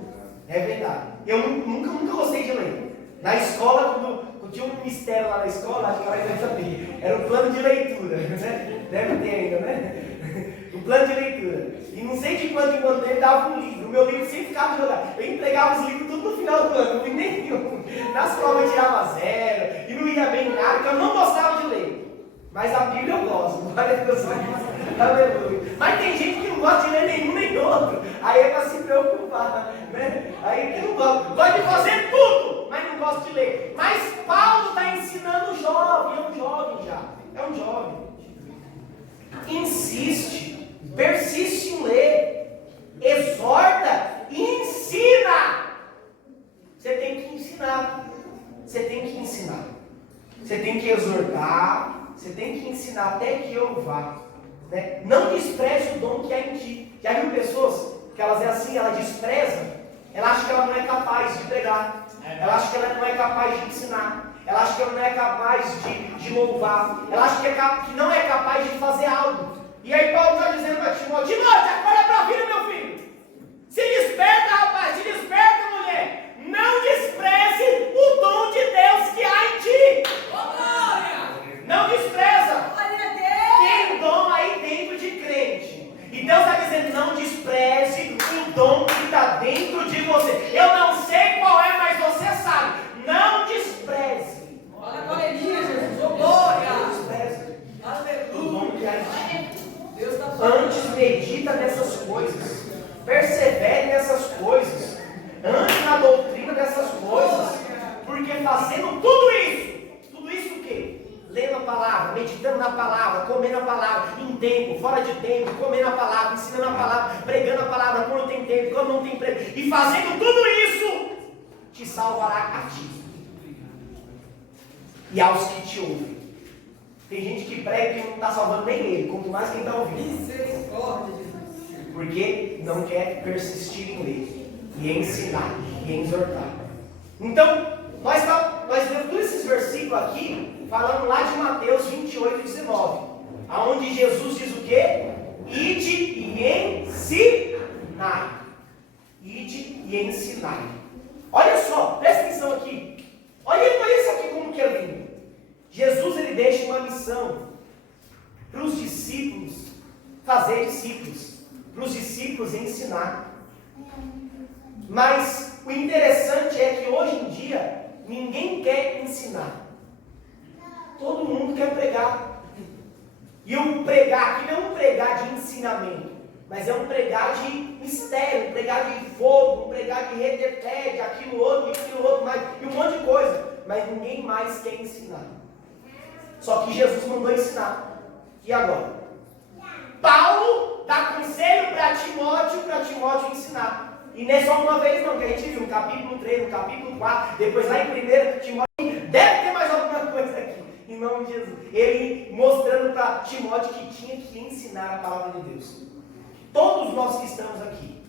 É verdade. Eu nunca gostei de ler. Na escola, quando tinha um ministério lá na escola, acho que ela deve saber. Era o plano de leitura, né? Deve ter ainda, né? O plano de leitura. E não sei de quando em quando ele dava um livro. O meu livro sempre ficava jogado. Eu entregava os livros tudo no final do ano, não fui nenhum. Nas provas eu tirava 0 e não ia bem em nada, porque eu não gostava de ler. Mas a Bíblia eu gosto, glória a Deus. Aleluia. Mas tem gente que não gosta de ler nenhum nem outro. Aí é para se preocupar, né? Aí que não gosta. Gosta de fazer tudo, mas não gosta de ler. Mas Paulo está ensinando o jovem, é um jovem já. É um jovem. Insiste, persiste em ler, exorta e ensina. Você tem que ensinar. Você tem que ensinar. Você tem que exortar. Você tem que ensinar até que eu vá. Né? Não despreze o dom que há em ti. Já viu pessoas que elas é assim, ela despreza, ela acha que ela não é capaz de pregar, ela acha que ela não é capaz de ensinar, ela acha que ela não é capaz de louvar, ela acha que não é capaz de fazer algo. E aí Paulo está dizendo para Timóteo: Timóteo, acorda para a vida, meu filho. Se desperta, rapaz, se desperta, mulher. Não despreze o dom de Deus que há em ti. Não despreza. Tem dom aí dentro de crente. E Deus está dizendo: não despreze o dom que está dentro de você. Eu não sei qual é, mas você sabe. Não despreze. Olha a galeria, Jesus. Glória. Não despreze o dom que há em ti. Deus está Antes medita nessas coisas. Persevere nessas coisas. Ande na doutrina dessas coisas. Porque fazendo tudo isso o quê? Lendo a palavra, meditando na palavra, comendo a palavra, em tempo, fora de tempo, comendo a palavra, ensinando a palavra, pregando a palavra quando tem tempo, quando não tem prego. E fazendo tudo isso, te salvará a ti e aos que te ouvem. Tem gente que prega e não está salvando nem ele, quanto mais quem está ouvindo. Misericórdia, Jesus. Porque não quer persistir em ler, e ensinar, e exortar. Então, nós lemos todos esses versículos aqui, falando lá de Mateus 28, 19. Aonde Jesus diz o quê? Ide e ensinai. Ide e ensinai. Olha só, presta atenção aqui. Olha isso aqui como que é lindo. Jesus, ele deixa uma missão para os discípulos fazer discípulos, para os discípulos ensinar. Mas o interessante é que hoje em dia ninguém quer ensinar. Todo mundo quer pregar. E o pregar aqui não é um pregar de ensinamento, mas é um pregar de mistério, um pregar de fogo, um pregar de reteté, de aquilo outro, mais, e um monte de coisa. Mas ninguém mais quer ensinar. Só que Jesus mandou ensinar. E agora? Paulo dá conselho para Timóteo ensinar. E não é só uma vez não, que a gente viu no capítulo 3, no capítulo 4, depois lá em 1 Timóteo, deve ter mais alguma coisa aqui, em nome de Jesus. Ele mostrando para Timóteo que tinha que ensinar a palavra de Deus. Todos nós que estamos aqui,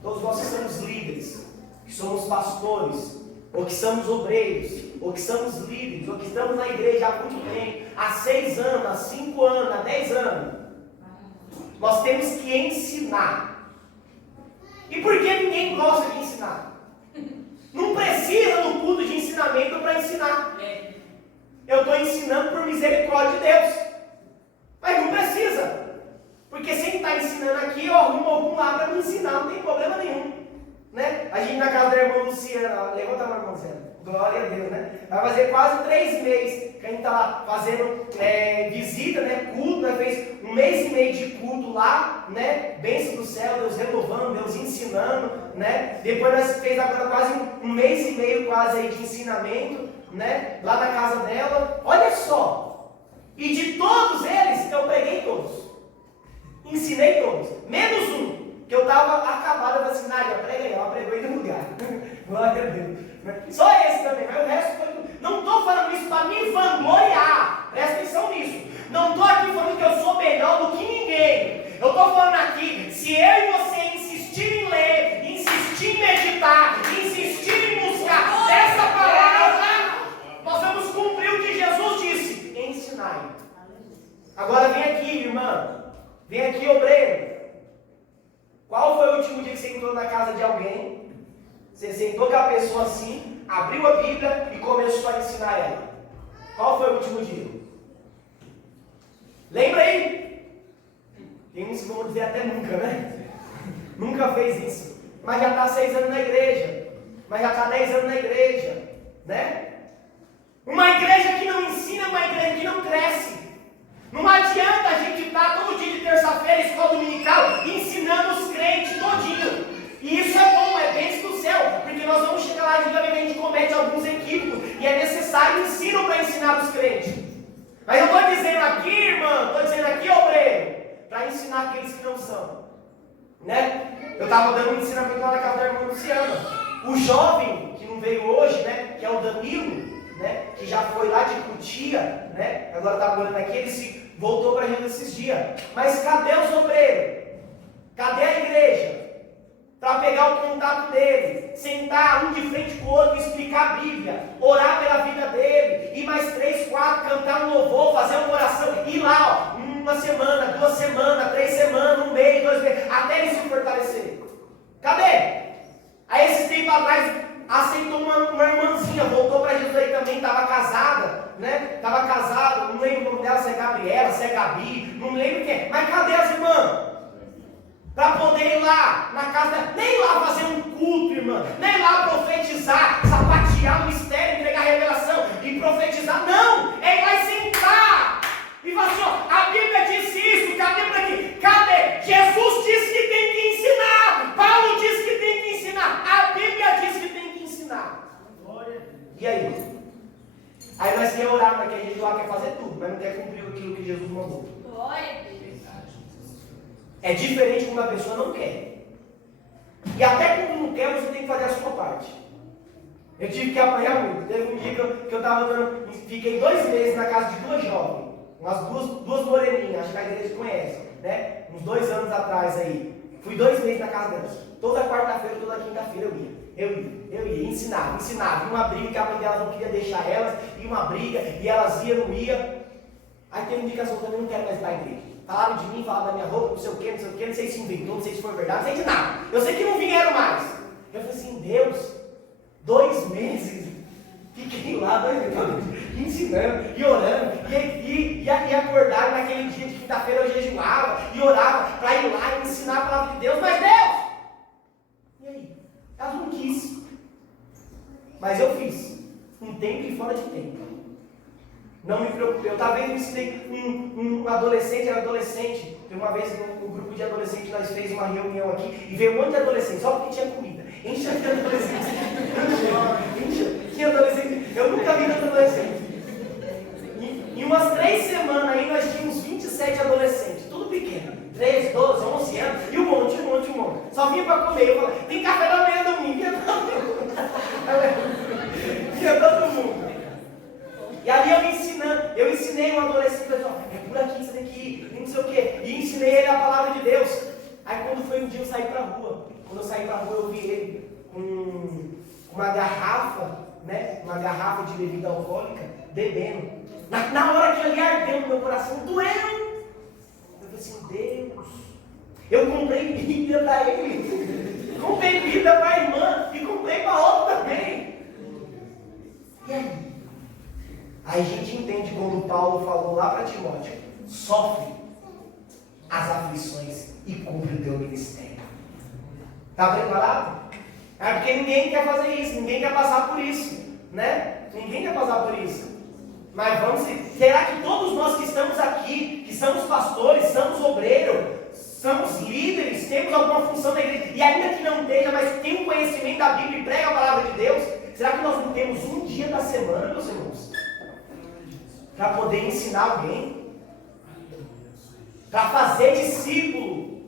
todos nós que somos líderes, que somos pastores, ou que somos obreiros, ou que somos líderes, ou que estamos na igreja há muito tempo, há 6 anos, há 5 anos, há 10 anos, nós temos que ensinar. E por que ninguém gosta de ensinar? Não precisa do culto de ensinamento para Eu estou ensinando por misericórdia de Deus. Mas não precisa. Porque se ele está ensinando aqui, eu arrumo algum lá para me ensinar, não tem problema nenhum. Né? A gente na casa da irmã Luciana, levanta a mão, irmã Luciana. Glória a Deus, né? Vai fazer quase 3 meses que a gente está lá fazendo visita, né? Culto, né? Fez 1 mês e meio de culto lá, né? Bênção do céu, Deus renovando, Deus ensinando, né? Depois nós fez agora quase 1 mês e meio quase aí de ensinamento, né? Lá na casa dela. Olha só! E de todos eles, eu preguei todos. Ensinei todos. Menos um. Que eu estava acabado, eu falei assim, Nádia, prega aí, ela pregou aí no lugar. Glória a Deus. Só esse também, mas o resto foi tudo. Não estou falando isso para me vangloriar, presta atenção nisso. Não estou aqui falando que eu sou melhor do que ninguém. Eu estou falando aqui, se eu e você insistir em ler, insistir em meditar, insistir em buscar essa palavra, nós vamos cumprir o que Jesus disse, ensinar. Agora vem aqui, irmã, vem aqui, obreiro. Qual foi o último dia que você entrou na casa de alguém? Você sentou com a pessoa assim, abriu a Bíblia e começou a ensinar ela. Qual foi o último dia? Lembra aí? Tem uns que vão dizer até nunca, né? Nunca fez isso. Mas já está 6 anos na igreja. Mas já está 10 anos na igreja. Né? Uma igreja que não ensina é uma igreja que não cresce. Não adianta a gente estar todo dia de terça-feira, escola dominical, ensinando os crentes todinho. E isso é bom, é bênção do céu, porque nós vamos chegar lá e a gente comete alguns equívocos, e é necessário ensino para ensinar os crentes. Mas eu estou dizendo aqui, irmã, estou dizendo aqui, obreiro, para ensinar aqueles que não são. Né? Eu estava dando um ensinamento lá na casa da irmã Luciana. O jovem que não veio hoje, né, que é o Danilo, né, que já foi lá de Cutia, né, agora está morando aqui, ele se voltou para a gente esses dias. Mas cadê os obreiros? Cadê a igreja? Para pegar o contato dele, sentar um de frente com o outro, explicar a Bíblia, orar pela vida dele, e mais 3, 4, cantar um louvor, fazer uma oração, ir lá, ó, 1 semana, 2 semanas, 3 semanas, 1 mês, 2 meses, até ele se fortalecer. Cadê? Aí esse tempo atrás aceitou uma irmãzinha, voltou para Jesus aí também, estava casada, né? Estava casada, não lembro o nome dela, se é Gabriela, se é Gabi, não lembro quem é, mas cadê as irmãs? Para poder ir lá na casa dela, nem lá fazer um culto, irmã, nem lá profetizar, sapatear o mistério, entregar a revelação e profetizar, não, é ir lá e sentar e falar assim, ó, a Bíblia disse isso, a Bíblia aqui, cadê? Jesus disse que tem que ensinar, Paulo disse que tem que ensinar, a Bíblia diz que tem que ensinar. E aí? Aí nós queremos orar, porque a gente lá quer fazer tudo, mas não quer cumprir aquilo que Jesus mandou. É diferente quando a pessoa não quer. E até quando não quer, você tem que fazer a sua parte. Eu tive que apanhar muito. Teve um dia que eu estava dando, fiquei 2 meses na casa de 2 jovens, umas duas moreninhas, acho que a igreja conhece, né? Uns 2 anos atrás aí. Fui 2 meses na casa delas. Toda quarta-feira, toda quinta-feira eu ia, ensinava. E uma briga que a mãe delas não queria deixar elas, e uma briga, e elas iam, não iam. Aí teve um dia que elas também não quero mais ir para a igreja. Falaram de mim, falaram da minha roupa, não sei o que, não sei se inventou, não sei se foi verdade, não sei de nada. Eu sei que não vieram mais. Eu falei assim, Deus, 2 meses, fiquei lá 2 meses, ensinando, e orando, e acordar naquele dia de quinta-feira eu jejuava, e orava para ir lá e ensinar a palavra de Deus, mas Deus! E aí? Elas não quis. Mas eu fiz, um tempo e fora de tempo. Não me preocupei. Eu estava vendo, ensinei um adolescente, era adolescente. Uma vez no grupo de adolescentes nós fez uma reunião aqui e veio um monte de adolescentes, só porque tinha comida. Enche de adolescentes. Enche. Tinha adolescente. Eu nunca vi tanto adolescente. Em umas 3 semanas aí nós tínhamos 27 adolescentes, tudo pequeno. 13, 12, 11 anos, e um monte. Só vinha para comer. Eu falei, tem café da manhã domingo. Tinha todo mundo. E ali eu ensinei um adolescente, é por aqui, você tem que ir, não sei o quê. E ensinei ele a palavra de Deus. Aí quando foi um dia eu saí para a rua. Quando eu saí para a rua eu vi ele com uma garrafa, né? Uma garrafa de bebida alcoólica, bebendo. Na hora que ali ardeu no meu coração, doeu. Eu falei assim, Deus, eu comprei Bíblia para ele. Comprei Bíblia para a irmã e comprei para outra também. E aí? Aí a gente entende quando Paulo falou lá para Timóteo: sofre as aflições e cumpre o teu ministério. Está preparado? É porque ninguém quer fazer isso, ninguém quer passar por isso, né? Ninguém quer passar por isso. Mas será que todos nós que estamos aqui, que somos pastores, somos obreiros, somos líderes, temos alguma função na igreja, e ainda que não esteja, mas tem um conhecimento da Bíblia e prega a palavra de Deus, será que nós não temos um dia da semana, meus irmãos, para poder ensinar alguém, para fazer discípulo?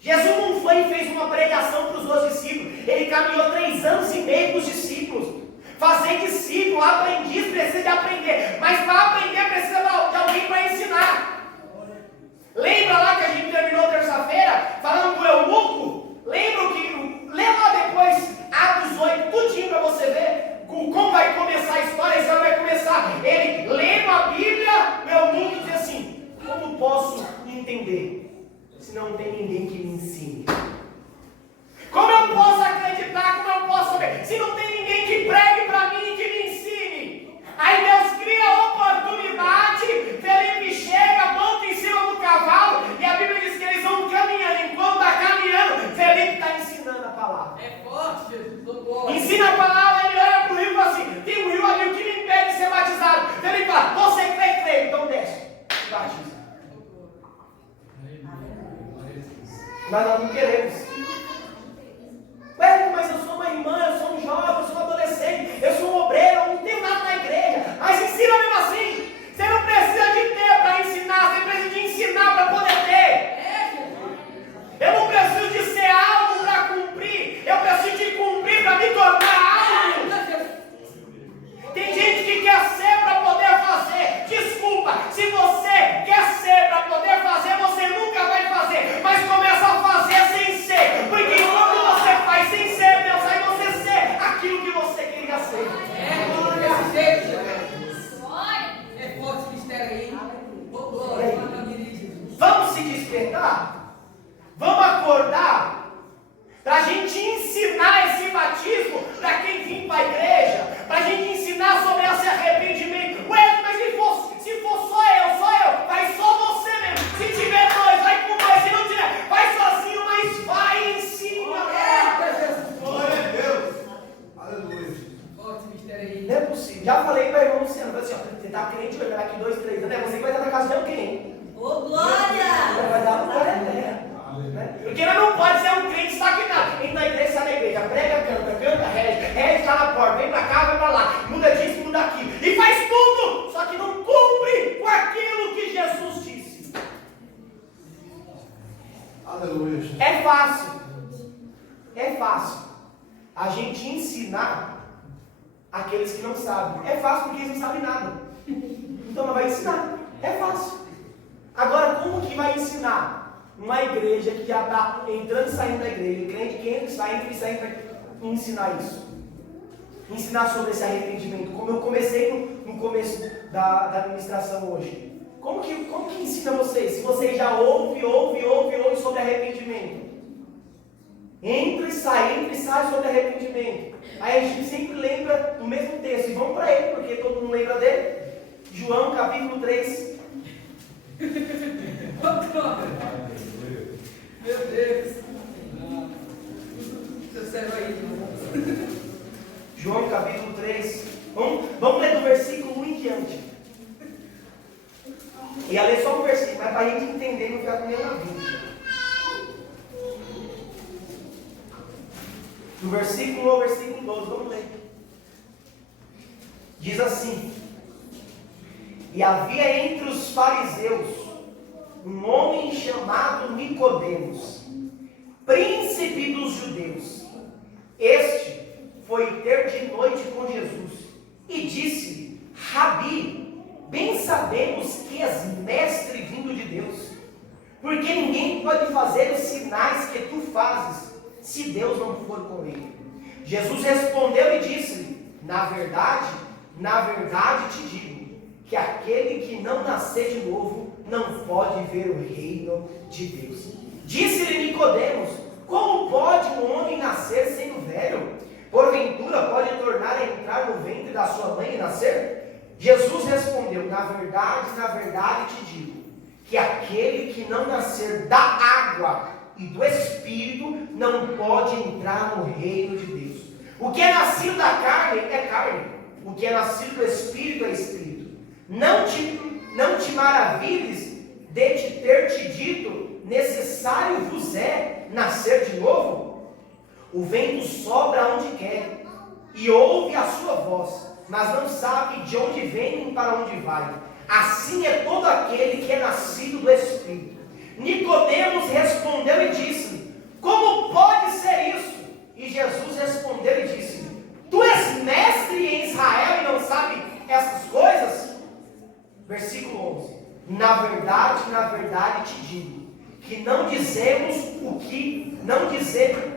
Jesus não foi e fez uma pregação para os 12 discípulos, ele caminhou 3 anos e meio com os discípulos. Fazer discípulo, aprendiz, precisa de aprender, mas para aprender precisa de alguém para ensinar. Lembra lá que a gente terminou terça-feira falando do eunuco? Lembra que, lê lá depois Atos 8, tudinho para você ver como vai começar a história. A história vai começar ele lendo a Bíblia, o eunuco diz assim: como posso entender se não tem ninguém que me ensine? Como eu posso acreditar, como eu posso saber, se não tem ninguém que pregue para mim e que me ensine? Aí Deus cria a oportunidade, Felipe chega, monta em cima do cavalo, e a Bíblia diz que eles vão caminhando. Enquanto está caminhando, Felipe está ensinando a palavra. É forte, Jesus, glória. Ensina a palavra, ele olha para o rio e fala assim: tem um rio ali, o que me impede de ser batizado? Felipe fala: você crê, então desce, batiza. Mas nós não queremos. Ué, mas eu sou uma irmã, eu sou um jovem, eu sou um adolescente, eu sou um obreiro, eu não tenho nada na igreja. Mas ensina mesmo assim. Você não precisa de ter para ensinar, você precisa de ensinar para poder ter. Eu não preciso de ser algo para cumprir, eu preciso de cumprir para me tornar algo. Tem gente que quer ser para poder fazer. Desculpa, se você quer ser para poder fazer, você nunca vai fazer. Mas começa a fazer sem ser. Porque quando você faz sem ser, Deus, aí você ser aquilo que você queria ser. Desse jeito, é forte o mistério aí. Glória, Vamos se despertar? Vamos acordar? Para a gente ensinar esse batismo para quem vem para a igreja, para a gente ensinar sobre esse arrependimento. Ué, mas se for só eu, vai só você mesmo. Se tiver 2, vai com 2. Se não tiver, vai sozinho, mas vai, ensina. Glória a Deus. Aleluia. forte o mistério aí. Não é possível. Já falei para o irmão Luciano, falei assim: ó, você está crente, vai daqui 2, 3 anos, é você que vai estar na casa de alguém. Ô, glória! Vai dar uma glória eterna. Né? Porque nós não pode ser um crente estagnado. Entra na igreja, sai da igreja, prega, canta, rege, está na porta, vem para cá, vai para lá, muda disso, muda aquilo, e faz tudo, só que não cumpre com aquilo que Jesus disse. Aleluia. É fácil a gente ensinar aqueles que não sabem. É fácil porque eles não sabem nada. Então não vai ensinar. É fácil. Agora, como que vai ensinar uma igreja que já está entrando e saindo da igreja, crente que entra e sai, para ensinar isso? Ensinar sobre esse arrependimento, como eu comecei no começo da administração hoje. Como que ensina vocês? Se vocês já ouvem sobre arrependimento. Entra e sai sobre arrependimento. Aí a gente sempre lembra do mesmo texto. E vamos para ele, porque todo mundo lembra dele. João capítulo 3. Meu Deus. Seu servo aí, irmão. João capítulo 3. Vamos ler do versículo 1 em diante. Ia ler só um versículo, mas para a gente entender, não ficar com meio na vida. Do versículo 1 ao versículo 12, vamos ler. Diz assim: e havia entre os fariseus um homem chamado Nicodemos, príncipe dos judeus. Este foi ter de noite com Jesus e disse-lhe: Rabi, bem sabemos que és mestre vindo de Deus, porque ninguém pode fazer os sinais que tu fazes, se Deus não for com ele. Jesus respondeu e disse-lhe: na verdade te digo, que aquele que não nascer de novo não pode ver o reino de Deus. Disse-lhe Nicodemos: como pode um homem nascer sendo velho? Porventura pode tornar a entrar no ventre da sua mãe e nascer? Jesus respondeu: na verdade te digo, que aquele que não nascer da água e do Espírito não pode entrar no reino de Deus. O que é nascido da carne é carne, o que é nascido do Espírito é Espírito. Não te maravilhes de ter te dito, necessário vos é nascer de novo? O vento sopra onde quer, e ouve a sua voz, mas não sabe de onde vem nem para onde vai. Assim é todo aquele que é nascido do Espírito. Nicodemos respondeu e disse: como pode ser isso? E Jesus respondeu e disse: tu és mestre em Israel e não sabe essas coisas? Versículo 11: na verdade te digo, que não dizemos o que não dizemos.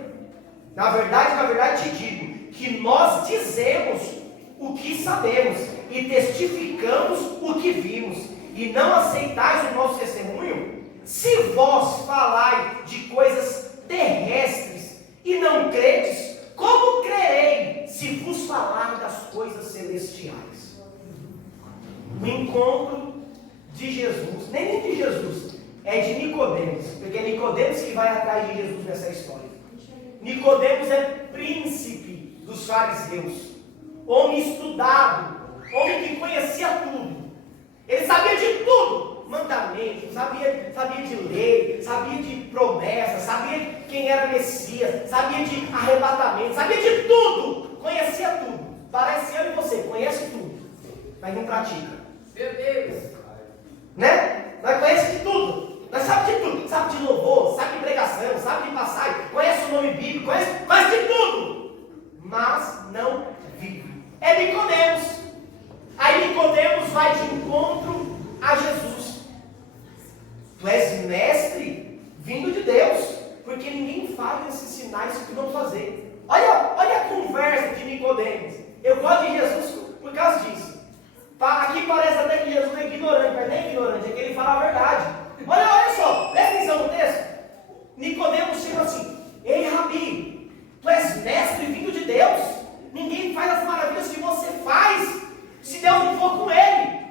Na verdade te digo, que nós dizemos o que sabemos e testificamos o que vimos, e não aceitais o nosso testemunho? Se vós falai de coisas terrestres e não credes, como crerei se vos falar das coisas celestiais? O encontro de Jesus, nem de Jesus, é de Nicodemos, porque é Nicodemos que vai atrás de Jesus nessa história. Nicodemos é príncipe dos fariseus, homem estudado, homem que conhecia tudo. Ele sabia de tudo, mandamentos, sabia de lei, sabia de promessas, sabia quem era Messias, sabia de arrebatamento, sabia de tudo, conhecia tudo. Parece eu e você, conhece tudo, mas não pratica. Meu Deus. Né? Nós conhecemos de tudo, nós sabemos de tudo, sabe de louvor, sabe de pregação, sabe de passagem, conhece o nome bíblico, conhece de tudo, mas não vive. É Nicodemos. Aí Nicodemos vai de encontro a Jesus. Tu és mestre vindo de Deus, porque ninguém faz esses sinais se tu não fazer. Olha a conversa de Nicodemos. Eu gosto de Jesus por causa disso. Aqui parece até que Jesus é ignorante, mas nem é ignorante, é que ele fala a verdade. Olha só, presta atenção no texto. Nicodemos chega assim: ei, Rabi, tu és mestre vindo de Deus? Ninguém faz as maravilhas que você faz se Deus não for com ele.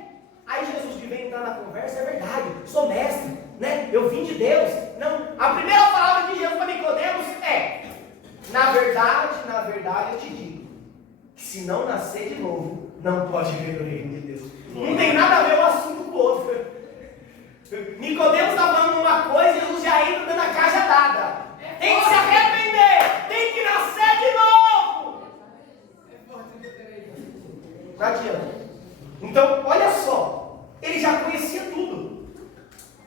Aí Jesus que vem entrar na conversa: é verdade, sou mestre, né? Eu vim de Deus. Não, a primeira palavra de Jesus para Nicodemos é: na verdade eu te digo, que se não nascer de novo, não pode ver o reino de Deus. Não tem nada a ver um assunto com o outro. Nicodemos está falando uma coisa e Jesus já entra dando a cajadada. Tem que se arrepender, tem que nascer de novo. Não adianta. Então, olha só, ele já conhecia tudo,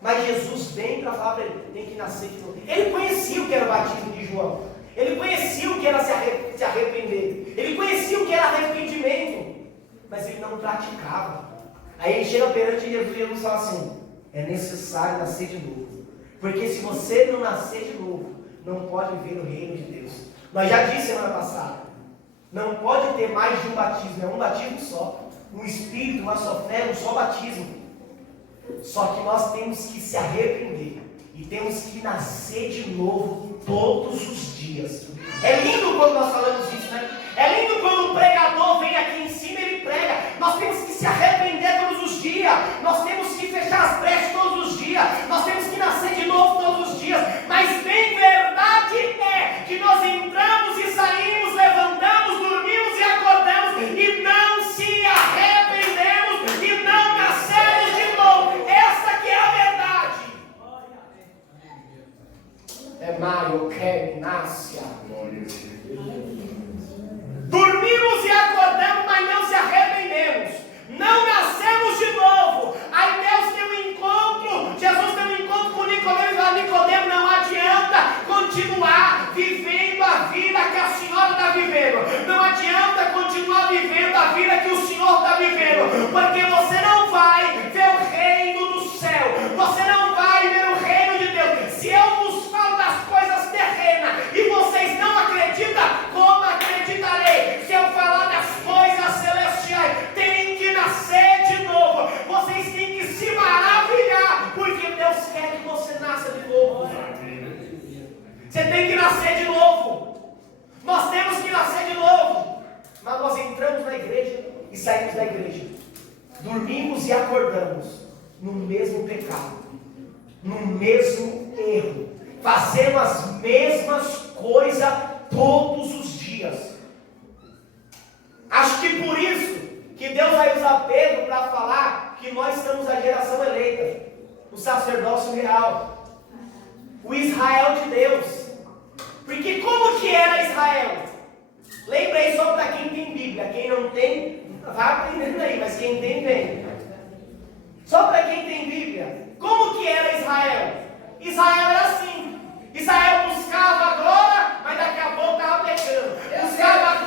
mas Jesus vem para falar para ele: tem que nascer de novo. Ele conhecia o que era o batismo de João, ele conhecia o que era se arrepender, ele conhecia o que era arrependimento, mas ele não praticava. Aí ele chega perante Jesus e Jesus fala assim: é necessário nascer de novo, porque se você não nascer de novo, não pode ver o reino de Deus. Nós já disse semana passada, não pode ter mais de um batismo, é um batismo só, um Espírito, uma só fé, um só batismo. Só que nós temos que se arrepender e temos que nascer de novo todos os dias. É lindo quando nós falamos isso, né? É lindo quando o pregador vem aqui em cima e ele prega. Nós temos que se arrepender todos os dias, nós temos que fechar as brechas todos os dias, nós temos que nascer de novo todos os dias. Mas bem verdade é que nós entramos e saímos, levantamos, dormimos e acordamos e não se arrependemos e não nascemos de novo. Essa que é a verdade. É Maio, Kevin, Nácia. Dormimos e acordamos, mas não se arrependemos. Não nascemos de novo. Aí Deus tem um encontro, Jesus tem um encontro com Nicodemos e fala: Nicodemos, não adianta continuar vivendo a vida que a senhora está vivendo. Não adianta continuar vivendo a vida que o Senhor está vivendo, porque você não vai ver o reino do céu, você não vai ver o reino de Deus. Se eu vos falo das coisas terrenas e vocês não acreditam, como acreditarei se eu falar das coisas celestiais? Tem que nascer de novo. Vocês têm que se maravilhar, porque Deus quer que você nasça de novo. Você tem que nascer de novo. Nós temos que nascer de novo. Mas nós entramos na igreja e saímos da igreja. dormimos e acordamos no mesmo pecado, no mesmo erro, fazemos as mesmas coisas todos os dias. Acho que por isso que Deus vai usar Pedro para falar que nós somos a geração eleita, o sacerdócio real, o Israel de Deus. Porque como que era Israel? Lembra aí só para quem tem Bíblia. Quem não tem, vai aprendendo aí, mas quem tem, vem. Só para quem tem Bíblia. Como que era Israel? Israel era assim. Israel buscava a glória, mas daqui a pouco estava pecando.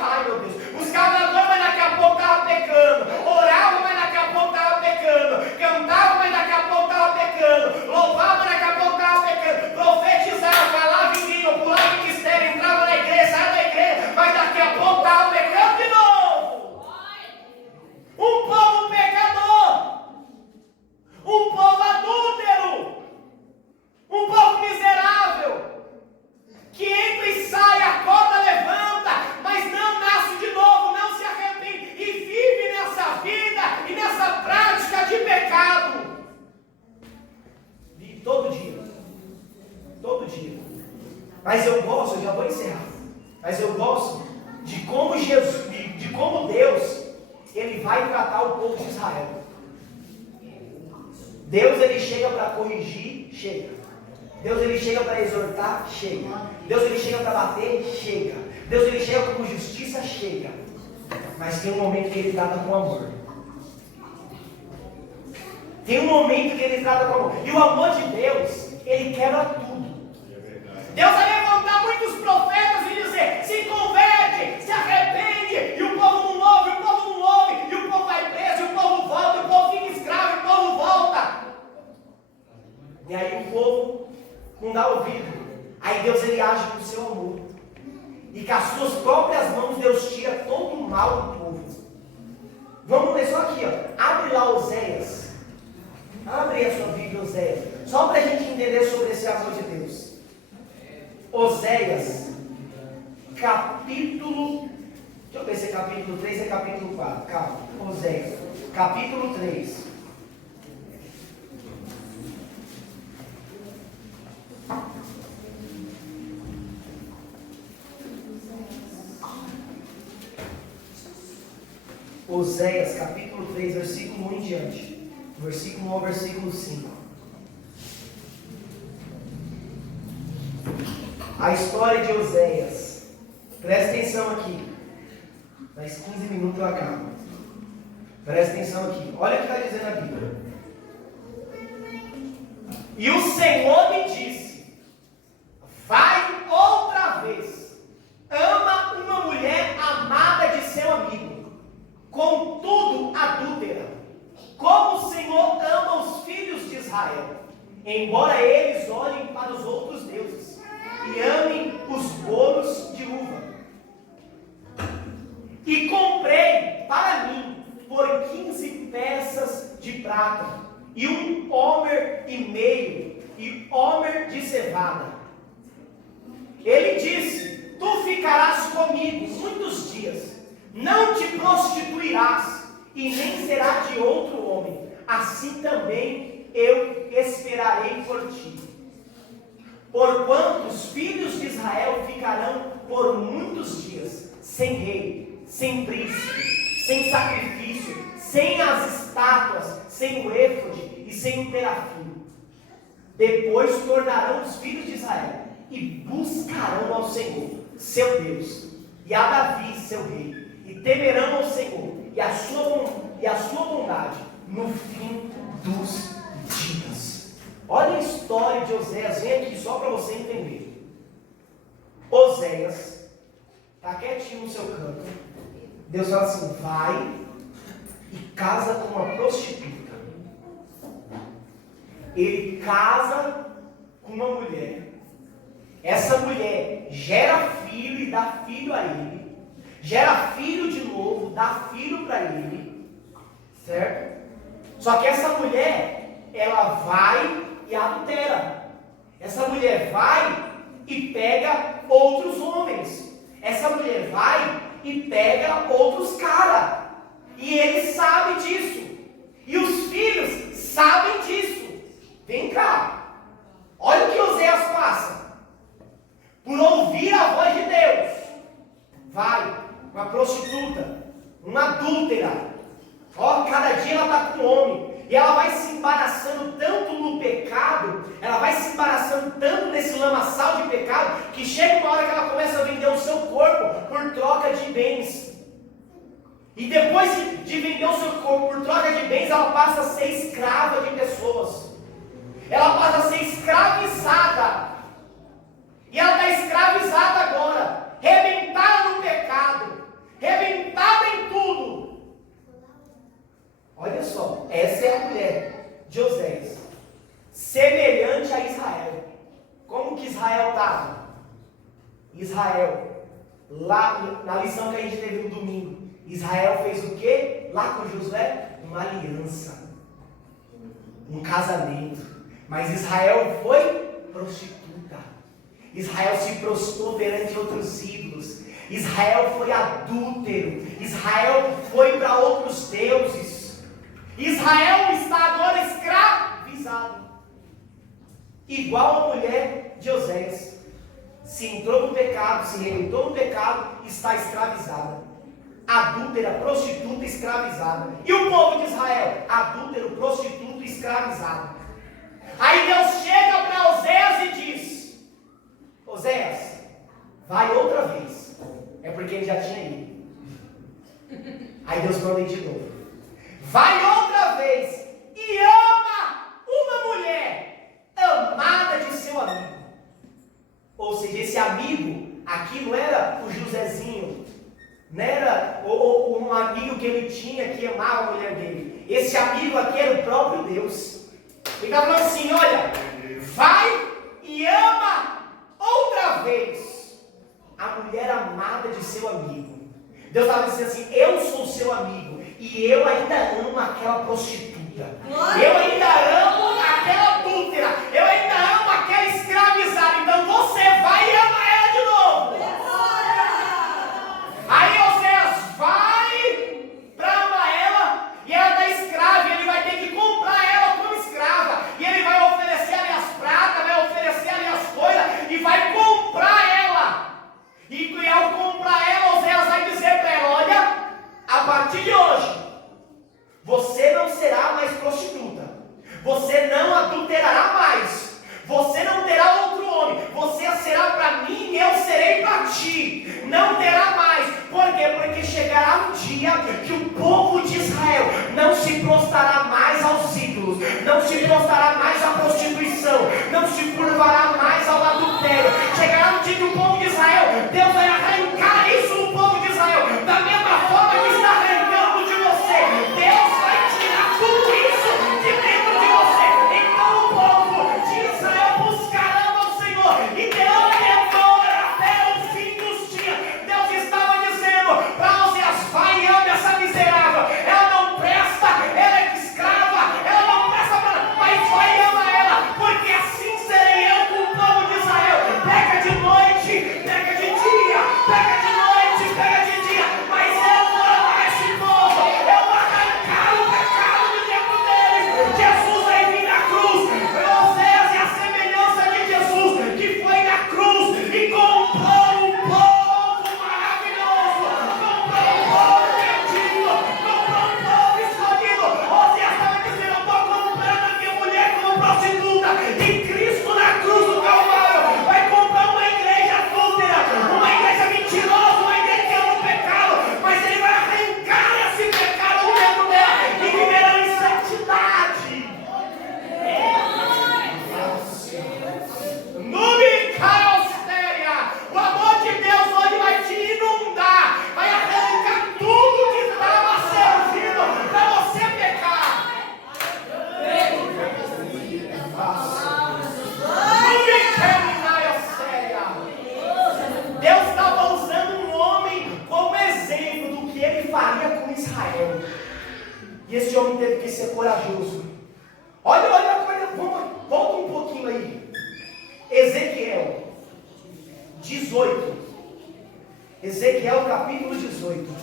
Ai meu Deus. Buscava a glória, mas daqui a pouco estava pecando. Orava, mas daqui a pouco estava pecando. Cantava, mas daqui a pouco estava pecando. Louvava, mas daqui a pouco estava pecando. Profetizava, falava em língua, pulava em mistério, entrava na igreja, saia da igreja, mas daqui a pouco estava pecando de novo. Um povo pecador. Um povo adúltero. Um povo miserável. Que entra e sai, acorda, levanta, mas não nasce de novo, não se arrepende e vive nessa vida e nessa prática de pecado. Vive todo dia. Todo dia. Mas eu gosto, eu já vou encerrar, mas eu gosto de como Jesus, de como Deus, Ele vai tratar o povo de Israel. Deus, Ele chega para corrigir, chega. Deus, Ele chega para exortar, chega. Deus, Ele chega para bater, chega. Deus, Ele chega com justiça, chega. Mas tem um momento que Ele trata com amor. Tem um momento que Ele trata com amor. E o amor de Deus, Ele quebra tudo. Deus vai levantar muitos profetas e dizer: se converte, se arrepende. E o povo não ouve, o povo não ouve. E o povo vai preso, e o povo volta, e o povo fica escravo, e o povo volta. E aí o povo não dá ouvido. Aí Deus, Ele age com o seu amor. E com as suas próprias mãos Deus tira todo o mal do povo. Vamos ler só aqui, ó. Abre lá Oséias. Abre aí a sua Bíblia, Oséias. Só para a gente entender sobre esse amor de Deus. Oséias, capítulo... Deixa eu ver se é capítulo 3 ou é capítulo 4. Calma. Oséias, capítulo 3. Oséias, capítulo 3, versículo 1 em diante. Versículo 1 ao versículo 5. A história de Oséias. Presta atenção aqui. Mais 15 minutos eu acabo. Presta atenção aqui. Olha o que está dizendo a Bíblia. E o Senhor me disse: vai outra vez. Ama uma mulher amada de seu amigo, contudo adúltera, como o Senhor ama os filhos de Israel, embora eles olhem para os outros deuses e amem os bolos de uva. E comprei para mim por 15 peças de prata e um homer e meio e homer de cevada. Ele disse: tu ficarás comigo muitos dias, não te prostituirás e nem será de outro homem. Assim também eu esperarei por ti. Porquanto os filhos de Israel ficarão por muitos dias sem rei, sem príncipe, sem sacrifício, sem as estátuas, sem o éfode e sem o terafim. Depois tornarão os filhos de Israel e buscarão ao Senhor, seu Deus, e a Davi, seu rei, e temerão ao Senhor e a sua bondade no fim dos dias. Olha a história de Oséias, vem aqui só para você entender. Oséias está quietinho no seu canto. Deus fala assim: vai e casa com uma prostituta. Ele casa com uma mulher. Essa mulher gera filho e dá filho a ele. Gera filho de novo, dá filho para ele. Certo? Só que essa mulher, ela vai e adultera. Essa mulher vai e pega outros homens. Essa mulher vai e pega outros caras. E ele sabe disso. dia ela está com o homem. E ela vai se embaraçando tanto no pecado, ela vai se embaraçando tanto nesse lamaçal de pecado, que chega uma hora que ela começa a vender o seu corpo por troca de bens. E depois de vender o seu corpo por troca de bens, ela passa a ser escrava de pessoas. Ela passa a ser escravizada. E ela está escravizada agora, rebentada no pecado, rebentada em tudo. Olha só, essa é a mulher de Oséias, semelhante a Israel. Como que Israel estava? Israel, lá na lição que a gente teve no domingo, Israel fez o quê? Lá com Josué? Uma aliança, um casamento. Mas Israel foi prostituta. Israel se prostrou perante outros ídolos. Israel foi adúltero. Israel foi para outros deuses. Israel está agora escravizado, igual a mulher de Oséias. Se entrou no pecado, se rebentou no pecado, está escravizada. Adúltera, prostituta, escravizada. E o povo de Israel? Adúltero, prostituto, escravizado. Aí Deus chega para Oséias e diz: Oséias, vai outra vez. É porque ele já tinha ido. Aí Deus manda ir de novo. Vai outra vez e ama uma mulher amada de seu amigo. Ou seja, esse amigo aqui não era o Josézinho, não era um amigo que ele tinha que amava a mulher dele. Esse amigo aqui era o próprio Deus. Ele está falando assim: olha, vai e ama outra vez a mulher amada de seu amigo. Deus estava dizendo assim: eu sou seu amigo e eu ainda amo aquela prostituta, eu ainda amo aquela adúltera, eu ainda amo aquela escravizada. Então você vai e ama ela de novo. Aí Oséias vai para amar ela, e ela está escrava, e ele vai ter que comprar ela como escrava, e ele vai oferecer ali as pratas, vai oferecer ali as coisas, e vai comprar ela. E ao comprar ela, Oséias vai dizer para ela: olha, a partir de hoje, você não será mais prostituta, você não adulterará mais, você não terá outro homem, você será para mim e eu serei para ti, não terá mais. Por quê? Porque chegará um dia que o povo de Israel não se prostrará mais aos ídolos, não se prostrará mais à prostituição, não se curvará mais ao adultério. Chegará um dia que o povo de Israel, Deus vai arrancar isso do povo de Israel, da mesma forma que está arrancando de você. Deus vai tirar tudo isso de dentro de você. Então o povo de Israel buscará ao Senhor e terão temor até o fim dos dias. Deus estava dizendo para Oséias: vai e ame essa miserável, ela não presta, ela é escrava, ela não presta para nada, mas vai e ama ela, porque assim serei eu com o povo de Israel. Pega de noite, pega de dia, pega de noite, pega de dia, mas eu vou amar esse povo, eu vou arrancar o pecado de dentro deles. Jesus vai vir na cruz. Oséias é a semelhança de Jesus, que foi na cruz e comprou um povo maravilhoso, comprou um povo perdido, comprou um povo escolhido. Oséias estava dizendo: eu estou comprando a minha mulher como prostituta, e Cristo na cruz do Calvário vai comprar uma igreja adúltera, uma igreja mentirosa, uma igreja que ama o pecado, mas ele vai arrancar esse pecado dentro dela e viverão em santidade. Nube caostéria, o amor de Deus hoje vai te inundar, vai arrancar tudo que estava servindo para você pecar. Deus estava usando um homem como exemplo do que ele faria com Israel. E esse homem teve que ser corajoso. Olha, volta um pouquinho aí. Ezequiel 18. Ezequiel capítulo 18.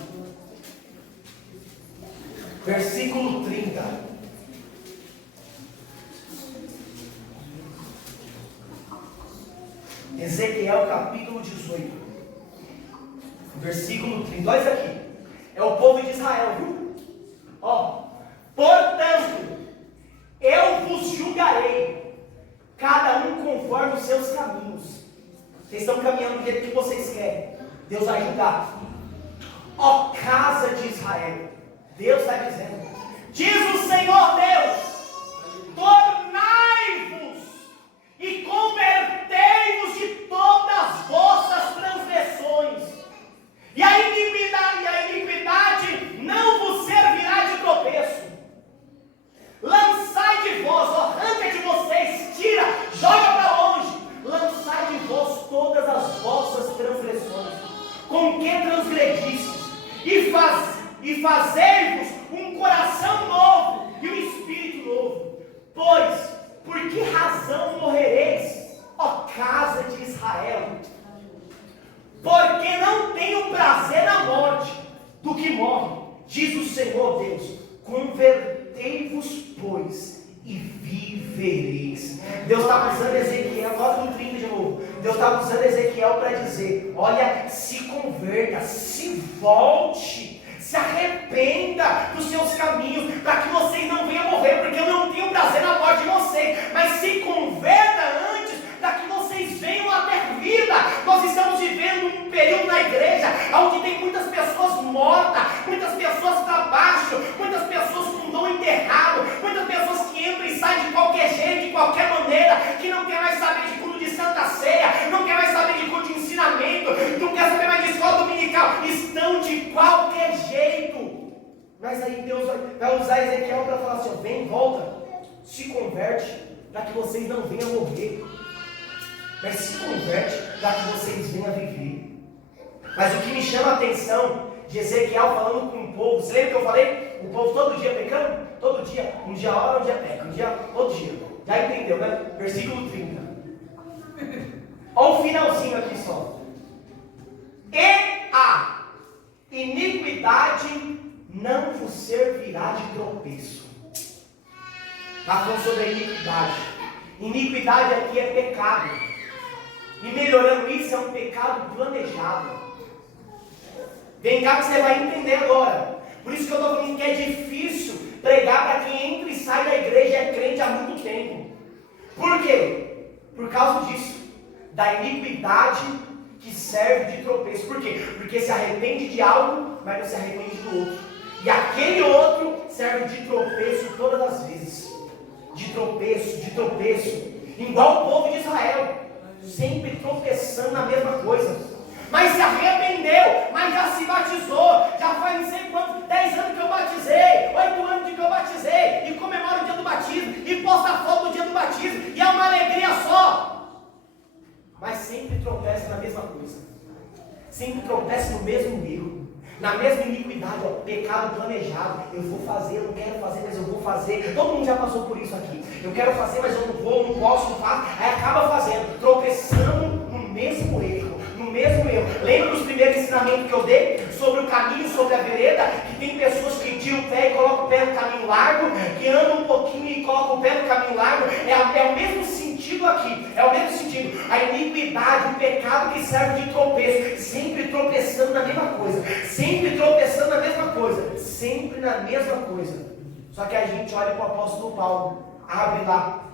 Versículo 30. Ezequiel capítulo 18, versículo 30. Olha isso aqui. É o povo de Israel, viu? Ó, Vocês estão caminhando do jeito que vocês querem. Deus vai julgar. Ó casa de Israel, Deus está dizendo, diz o Senhor Deus, tornai-vos e convertei-vos de todas as vossas transgressões, e a iniquidade não vos servirá de tropeço. Lançai de vós, arranca de vocês, tira, joga para longe, lançai de vós todas as vossas transgressões, com que transgredistes, e fazei-vos um coração novo e um espírito novo. Pois, por que razão morrereis, ó casa de Israel? Porque não tenho prazer na morte do que morre, diz o Senhor Deus. Convertei-vos, pois, e vivereis. Deus está usando Ezequiel, volta no 30 de novo. Deus está usando Ezequiel para dizer, olha, se converta, se volte, se arrependa dos seus caminhos, para que vocês não venham morrer, porque eu não tenho prazer na morte de vocês, mas se converta antes, para que vocês venham a ter vida. Nós estamos vivendo um período na igreja, onde tem muitas pessoas mortas, muitas pessoas para baixo, muitas pessoas com dom enterrado, muitas pessoas que entram e saem de qualquer jeito, de qualquer maneira, que não quer mais saber de culto de Santa Ceia, não quer mais saber de culto de ensinamento, não quer saber mais de escola dominical, estão de qualquer jeito. Mas aí Deus vai usar Ezequiel para falar assim, vem, volta, se converte, para que vocês não venham morrer, mas se converte para que vocês venham a viver. Mas o que me chama a atenção de Ezequiel falando com o povo, você lembra que eu falei? O povo todo dia pecando? Todo dia, um dia ora, um dia peca, um dia, todo dia. Já entendeu, né? Versículo 30. Olha o finalzinho aqui só. E a iniquidade não vos servirá de tropeço. Está falando sobre a iniquidade. Iniquidade aqui é pecado. E melhorando isso, é um pecado planejado. Vem cá que você vai entender agora. Por isso que eu estou falando que é difícil pregar para quem entra e sai da igreja e é crente há muito tempo. Por quê? Por causa disso. Da iniquidade que serve de tropeço. Por quê? Porque se arrepende de algo, mas não se arrepende do outro. E aquele outro serve de tropeço todas as vezes. De tropeço. Igual o povo de Israel. Sempre tropeçando na mesma coisa. Mas se arrependeu, mas já se batizou. Já faz não sei quantos, 10 anos que eu batizei, 8 anos que eu batizei, e comemora o dia do batismo, e posta a foto do dia do batismo, e é uma alegria só. Mas sempre tropeça na mesma coisa. Sempre tropeça no mesmo erro, na mesma iniquidade, ó, pecado planejado. Eu vou fazer, eu não quero fazer, mas eu vou fazer. Todo mundo já passou por isso aqui. Eu quero fazer, mas eu não vou, não posso, não faço. Aí acaba fazendo, tropeçando no mesmo erro. Lembra dos primeiros ensinamentos que eu dei? Sobre o caminho, sobre a vereda? Que tem pessoas que tiram o pé e colocam o pé no caminho largo, que andam um pouquinho e colocam o pé no caminho largo. É o mesmo sentido aqui. É o mesmo sentido. A iniquidade, o pecado que serve de tropeço. Sempre tropeçando na mesma coisa. Sempre tropeçando na mesma coisa. Sempre na mesma coisa. Só que a gente olha para o apóstolo Paulo. Abre lá.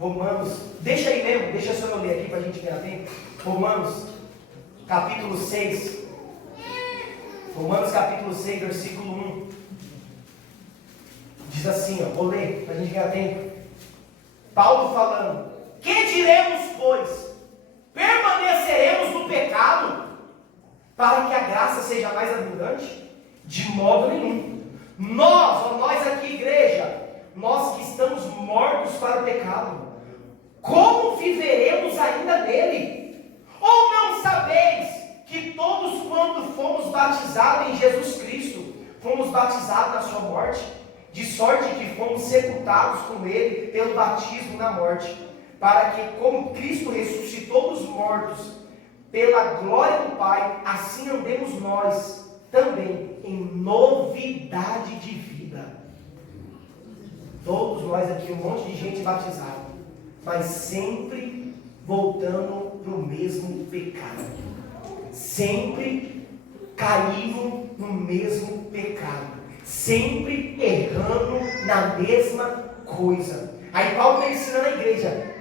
Romanos, deixa aí mesmo, deixa só eu ler aqui para a gente ganhar tempo. Romanos, capítulo 6. Romanos, capítulo 6, versículo 1. Diz assim, ó, vou ler para a gente ganhar tempo. Paulo falando: que diremos, pois? Permaneceremos no pecado para que a graça seja mais abundante? De modo nenhum. Nós aqui, igreja, nós que estamos mortos para o pecado, como viveremos ainda nele? Ou não sabeis que todos, quando fomos batizados em Jesus Cristo, fomos batizados na sua morte? De sorte que fomos sepultados com ele pelo batismo na morte, para que, como Cristo ressuscitou dos mortos pela glória do Pai, assim andemos nós também em novidade de vida. Todos nós aqui, um monte de gente batizada, mas sempre voltando para o mesmo pecado, sempre caindo no mesmo pecado, sempre errando na mesma coisa. Aí Paulo está ensinando a igreja: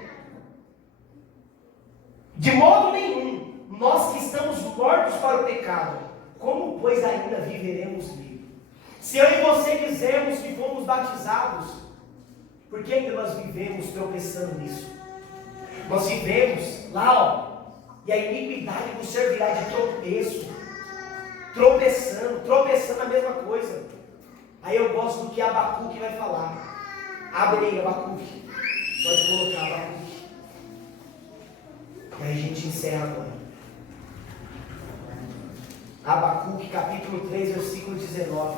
De modo nenhum, nós que estamos mortos para o pecado, como pois ainda viveremos nele? Se eu e você dizemos que fomos batizados, por que ainda nós vivemos tropeçando nisso? Nós vivemos lá, e a iniquidade nos servirá de tropeço, tropeçando a mesma coisa. Aí eu gosto do que Abacuque vai falar. Abre aí, Abacuque. Pode colocar Abacuque. E aí a gente encerra agora. Abacuque, capítulo 3, versículo 19.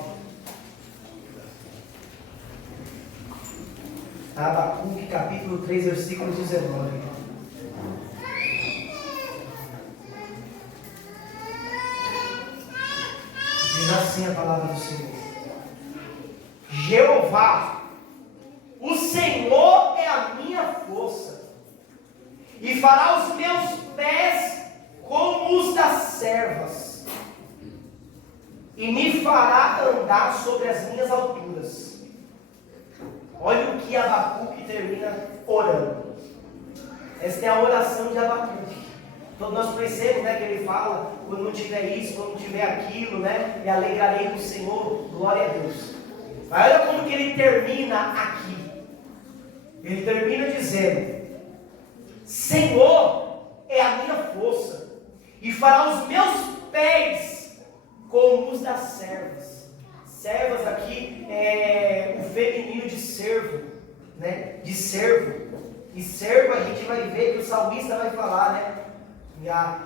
Abacuque, capítulo 3, versículo 19. Diz assim a palavra do Senhor: Jeová, o Senhor é a minha força, e fará os meus pés como os das servas, e me fará andar sobre as minhas alturas. Olha o que Abacuque termina orando. Esta é a oração de Abacuque. Todos nós conhecemos, né, que ele fala: quando não tiver isso, quando não tiver aquilo, né, me alegrarei no Senhor, glória a Deus. Mas olha como que ele termina aqui. Ele termina dizendo: Senhor é a minha força, e fará os meus pés como os das servas. Servas aqui é o feminino de servo, né? De servo. E servo a gente vai ver que o salmista vai falar, né?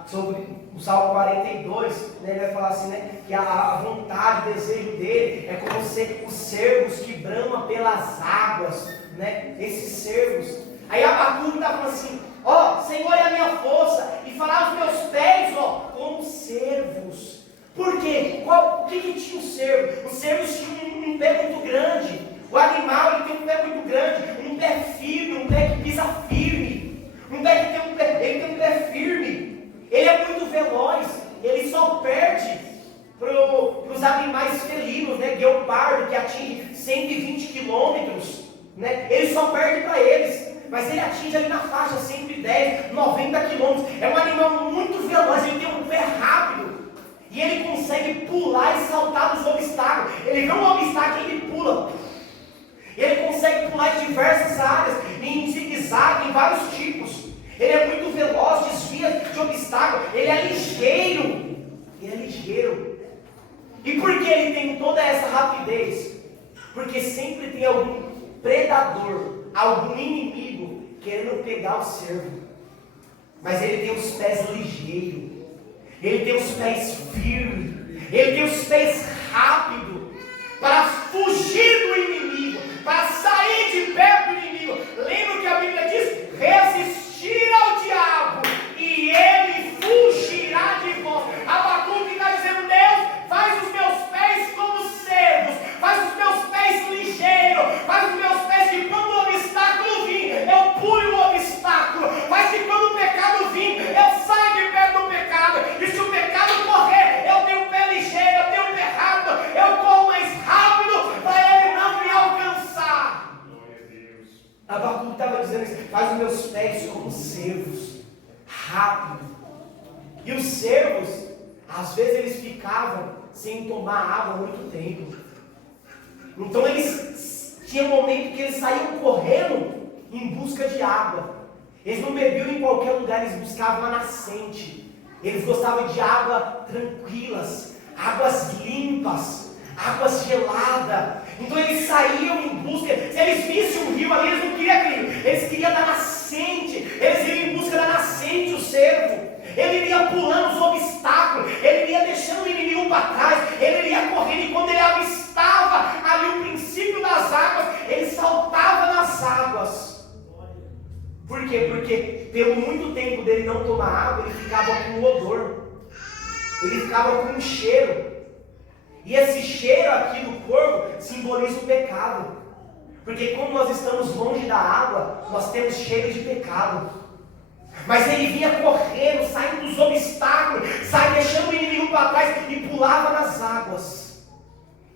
Sobre o Salmo 42, né? Ele vai falar assim, né? Que a vontade, o desejo dele é como ser os servos que bramam pelas águas, né? Esses servos. Aí Abacuque está falando assim: ó, Senhor é a minha força, e fará os meus pés, ó, como servos. Por quê? O que tinha o servo? Os servos tinham um pé muito grande. O animal, ele tem um pé muito grande, um pé firme, um pé que pisa firme, um pé que ele tem um pé firme. Ele é muito veloz. Ele só perde para os animais felinos, né? Guepardo, que atinge 120 quilômetros, né? Ele só perde para eles. Mas ele atinge ali na faixa 110, 90 quilômetros. É um animal muito veloz, ele tem um pé rápido. E ele consegue pular e saltar nos obstáculos. Ele vê um obstáculo e ele pula. Ele consegue pular em diversas áreas, em zigue-zague, em vários tipos. Ele é muito veloz, desvia de obstáculos. Ele é ligeiro. Ele é ligeiro. E por que ele tem toda essa rapidez? Porque sempre tem algum predador, algum inimigo querendo pegar o servo. Mas ele tem os pés ligeiros. Ele tem os pés firmes, ele tem os pés rápidos, para fugir do inimigo, para sair de perto do inimigo. Lembra que a Bíblia diz: resistir ao diabo, e ele fugirá de vós. Abacuque está dizendo: Deus, faz os meus pés como servos, faz os meus pés ligeiros, faz os meus pés que quando o obstáculo vir, eu pulo o obstáculo, faz que quando o pecado vir, eu saio de perto do pecado. E se o pecado correr, eu tenho um pé ligeiro, eu tenho um pé rápido, eu corro mais rápido para ele não me alcançar. Abacuque estava dizendo isso: faz os meus pés como servos, rápido. E os servos, às vezes eles ficavam sem tomar água há muito tempo. Então eles tinham um momento que eles saíam correndo em busca de água. Eles não bebiam em qualquer lugar, eles buscavam a nascente. Eles gostavam de água tranquilas, águas limpas, águas geladas. Então eles saíam em busca. Se eles vissem um rio ali, eles não queriam aquilo. Eles queriam da nascente. Eles iam em busca da nascente, o servo. Ele ia pulando os obstáculos. Ele ia deixando o inimigo para trás. Ele ia correndo. E quando ele avistava ali o princípio das águas, ele saltava nas águas. Por quê? Porque pelo muito tempo dele não tomar água, ele ficava com um odor. Ele ficava com um cheiro. E esse cheiro aqui do corpo simboliza o pecado. Porque como nós estamos longe da água, nós temos cheiro de pecado. Mas ele vinha correndo, saindo dos obstáculos, saia deixando o inimigo para trás e pulava nas águas.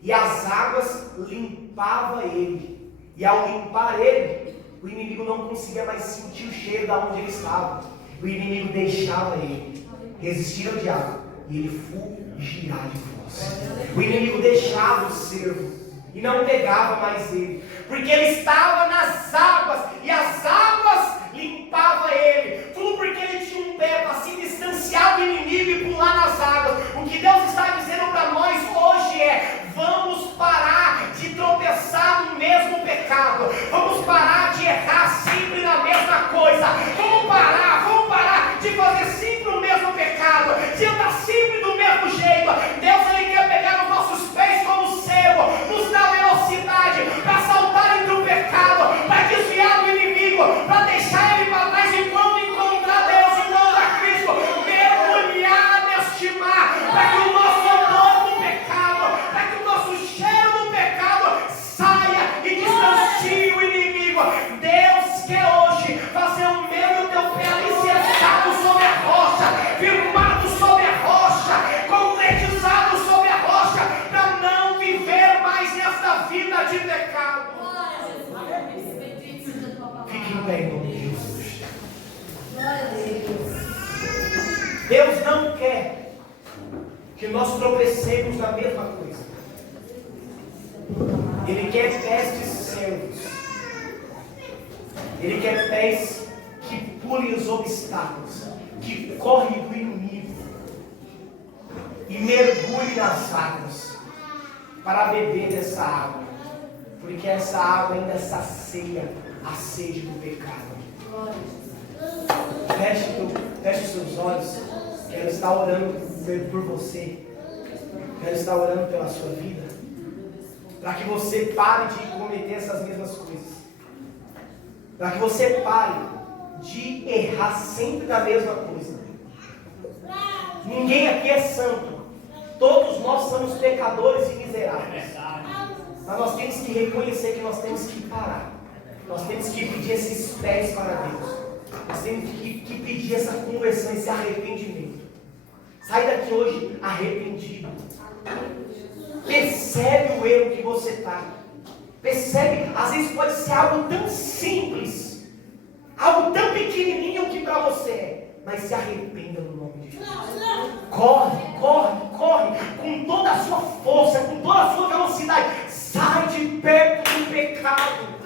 E as águas limpavam ele. E ao limpar ele, o inimigo não conseguia mais sentir o cheiro de onde ele estava. o inimigo deixava ele resistir ao diabo e ele fugirá de vós. O inimigo deixava o servo e não pegava mais ele, porque ele estava nas águas e as águas limpavam ele. Tudo porque ele tinha um pé para se distanciar do inimigo e pular nas águas. O que Deus está dizendo para nós hoje é: vamos parar de tropeçar no mesmo pecado, vamos parar de errar sempre na mesma coisa, vamos parar de fazer sempre o mesmo pecado, de andar sempre do mesmo jeito. Deus, Ele quer pegar os nossos pés como servo, nos dar velocidade para saltar entre o pecado, para desviar do inimigo, para deixar ele para trás enquanto encontrar Deus, encontrar Cristo, mergulhar neste mar, para que o nosso odor do pecado, para que o nosso cheiro do pecado saia e distancie o inimigo. Deus quer hoje fazer o meu e o teu pé alicerçado sobre a rocha, firmado sobre a rocha, concretizado sobre a rocha, para não viver mais nesta vida de pecado. Fique em pé em nome de Jesus. Deus não quer que nós tropecemos na mesma coisa. Ele quer pés de servos. Ele quer pés que pulem os obstáculos, que correm do inimigo e mergulhem nas águas para beber dessa água, porque essa água ainda sacia a sede do pecado. Feche os seus olhos. Quero estar orando por você. Quero estar orando pela sua vida, para que você pare de cometer essas mesmas coisas, para que você pare de errar sempre da mesma coisa. Ninguém aqui é santo. Todos nós somos pecadores e miseráveis. Mas nós temos que reconhecer que nós temos que parar. Nós temos que pedir esses pés para Deus. Nós temos que pedir essa conversão, esse arrependimento. Sai daqui hoje arrependido. Percebe o erro que você está. Percebe, às vezes pode ser algo tão simples, algo tão pequenininho que para você é, mas se arrependa no nome de Jesus. Corre com toda a sua força, com toda a sua velocidade. Sai de perto do pecado.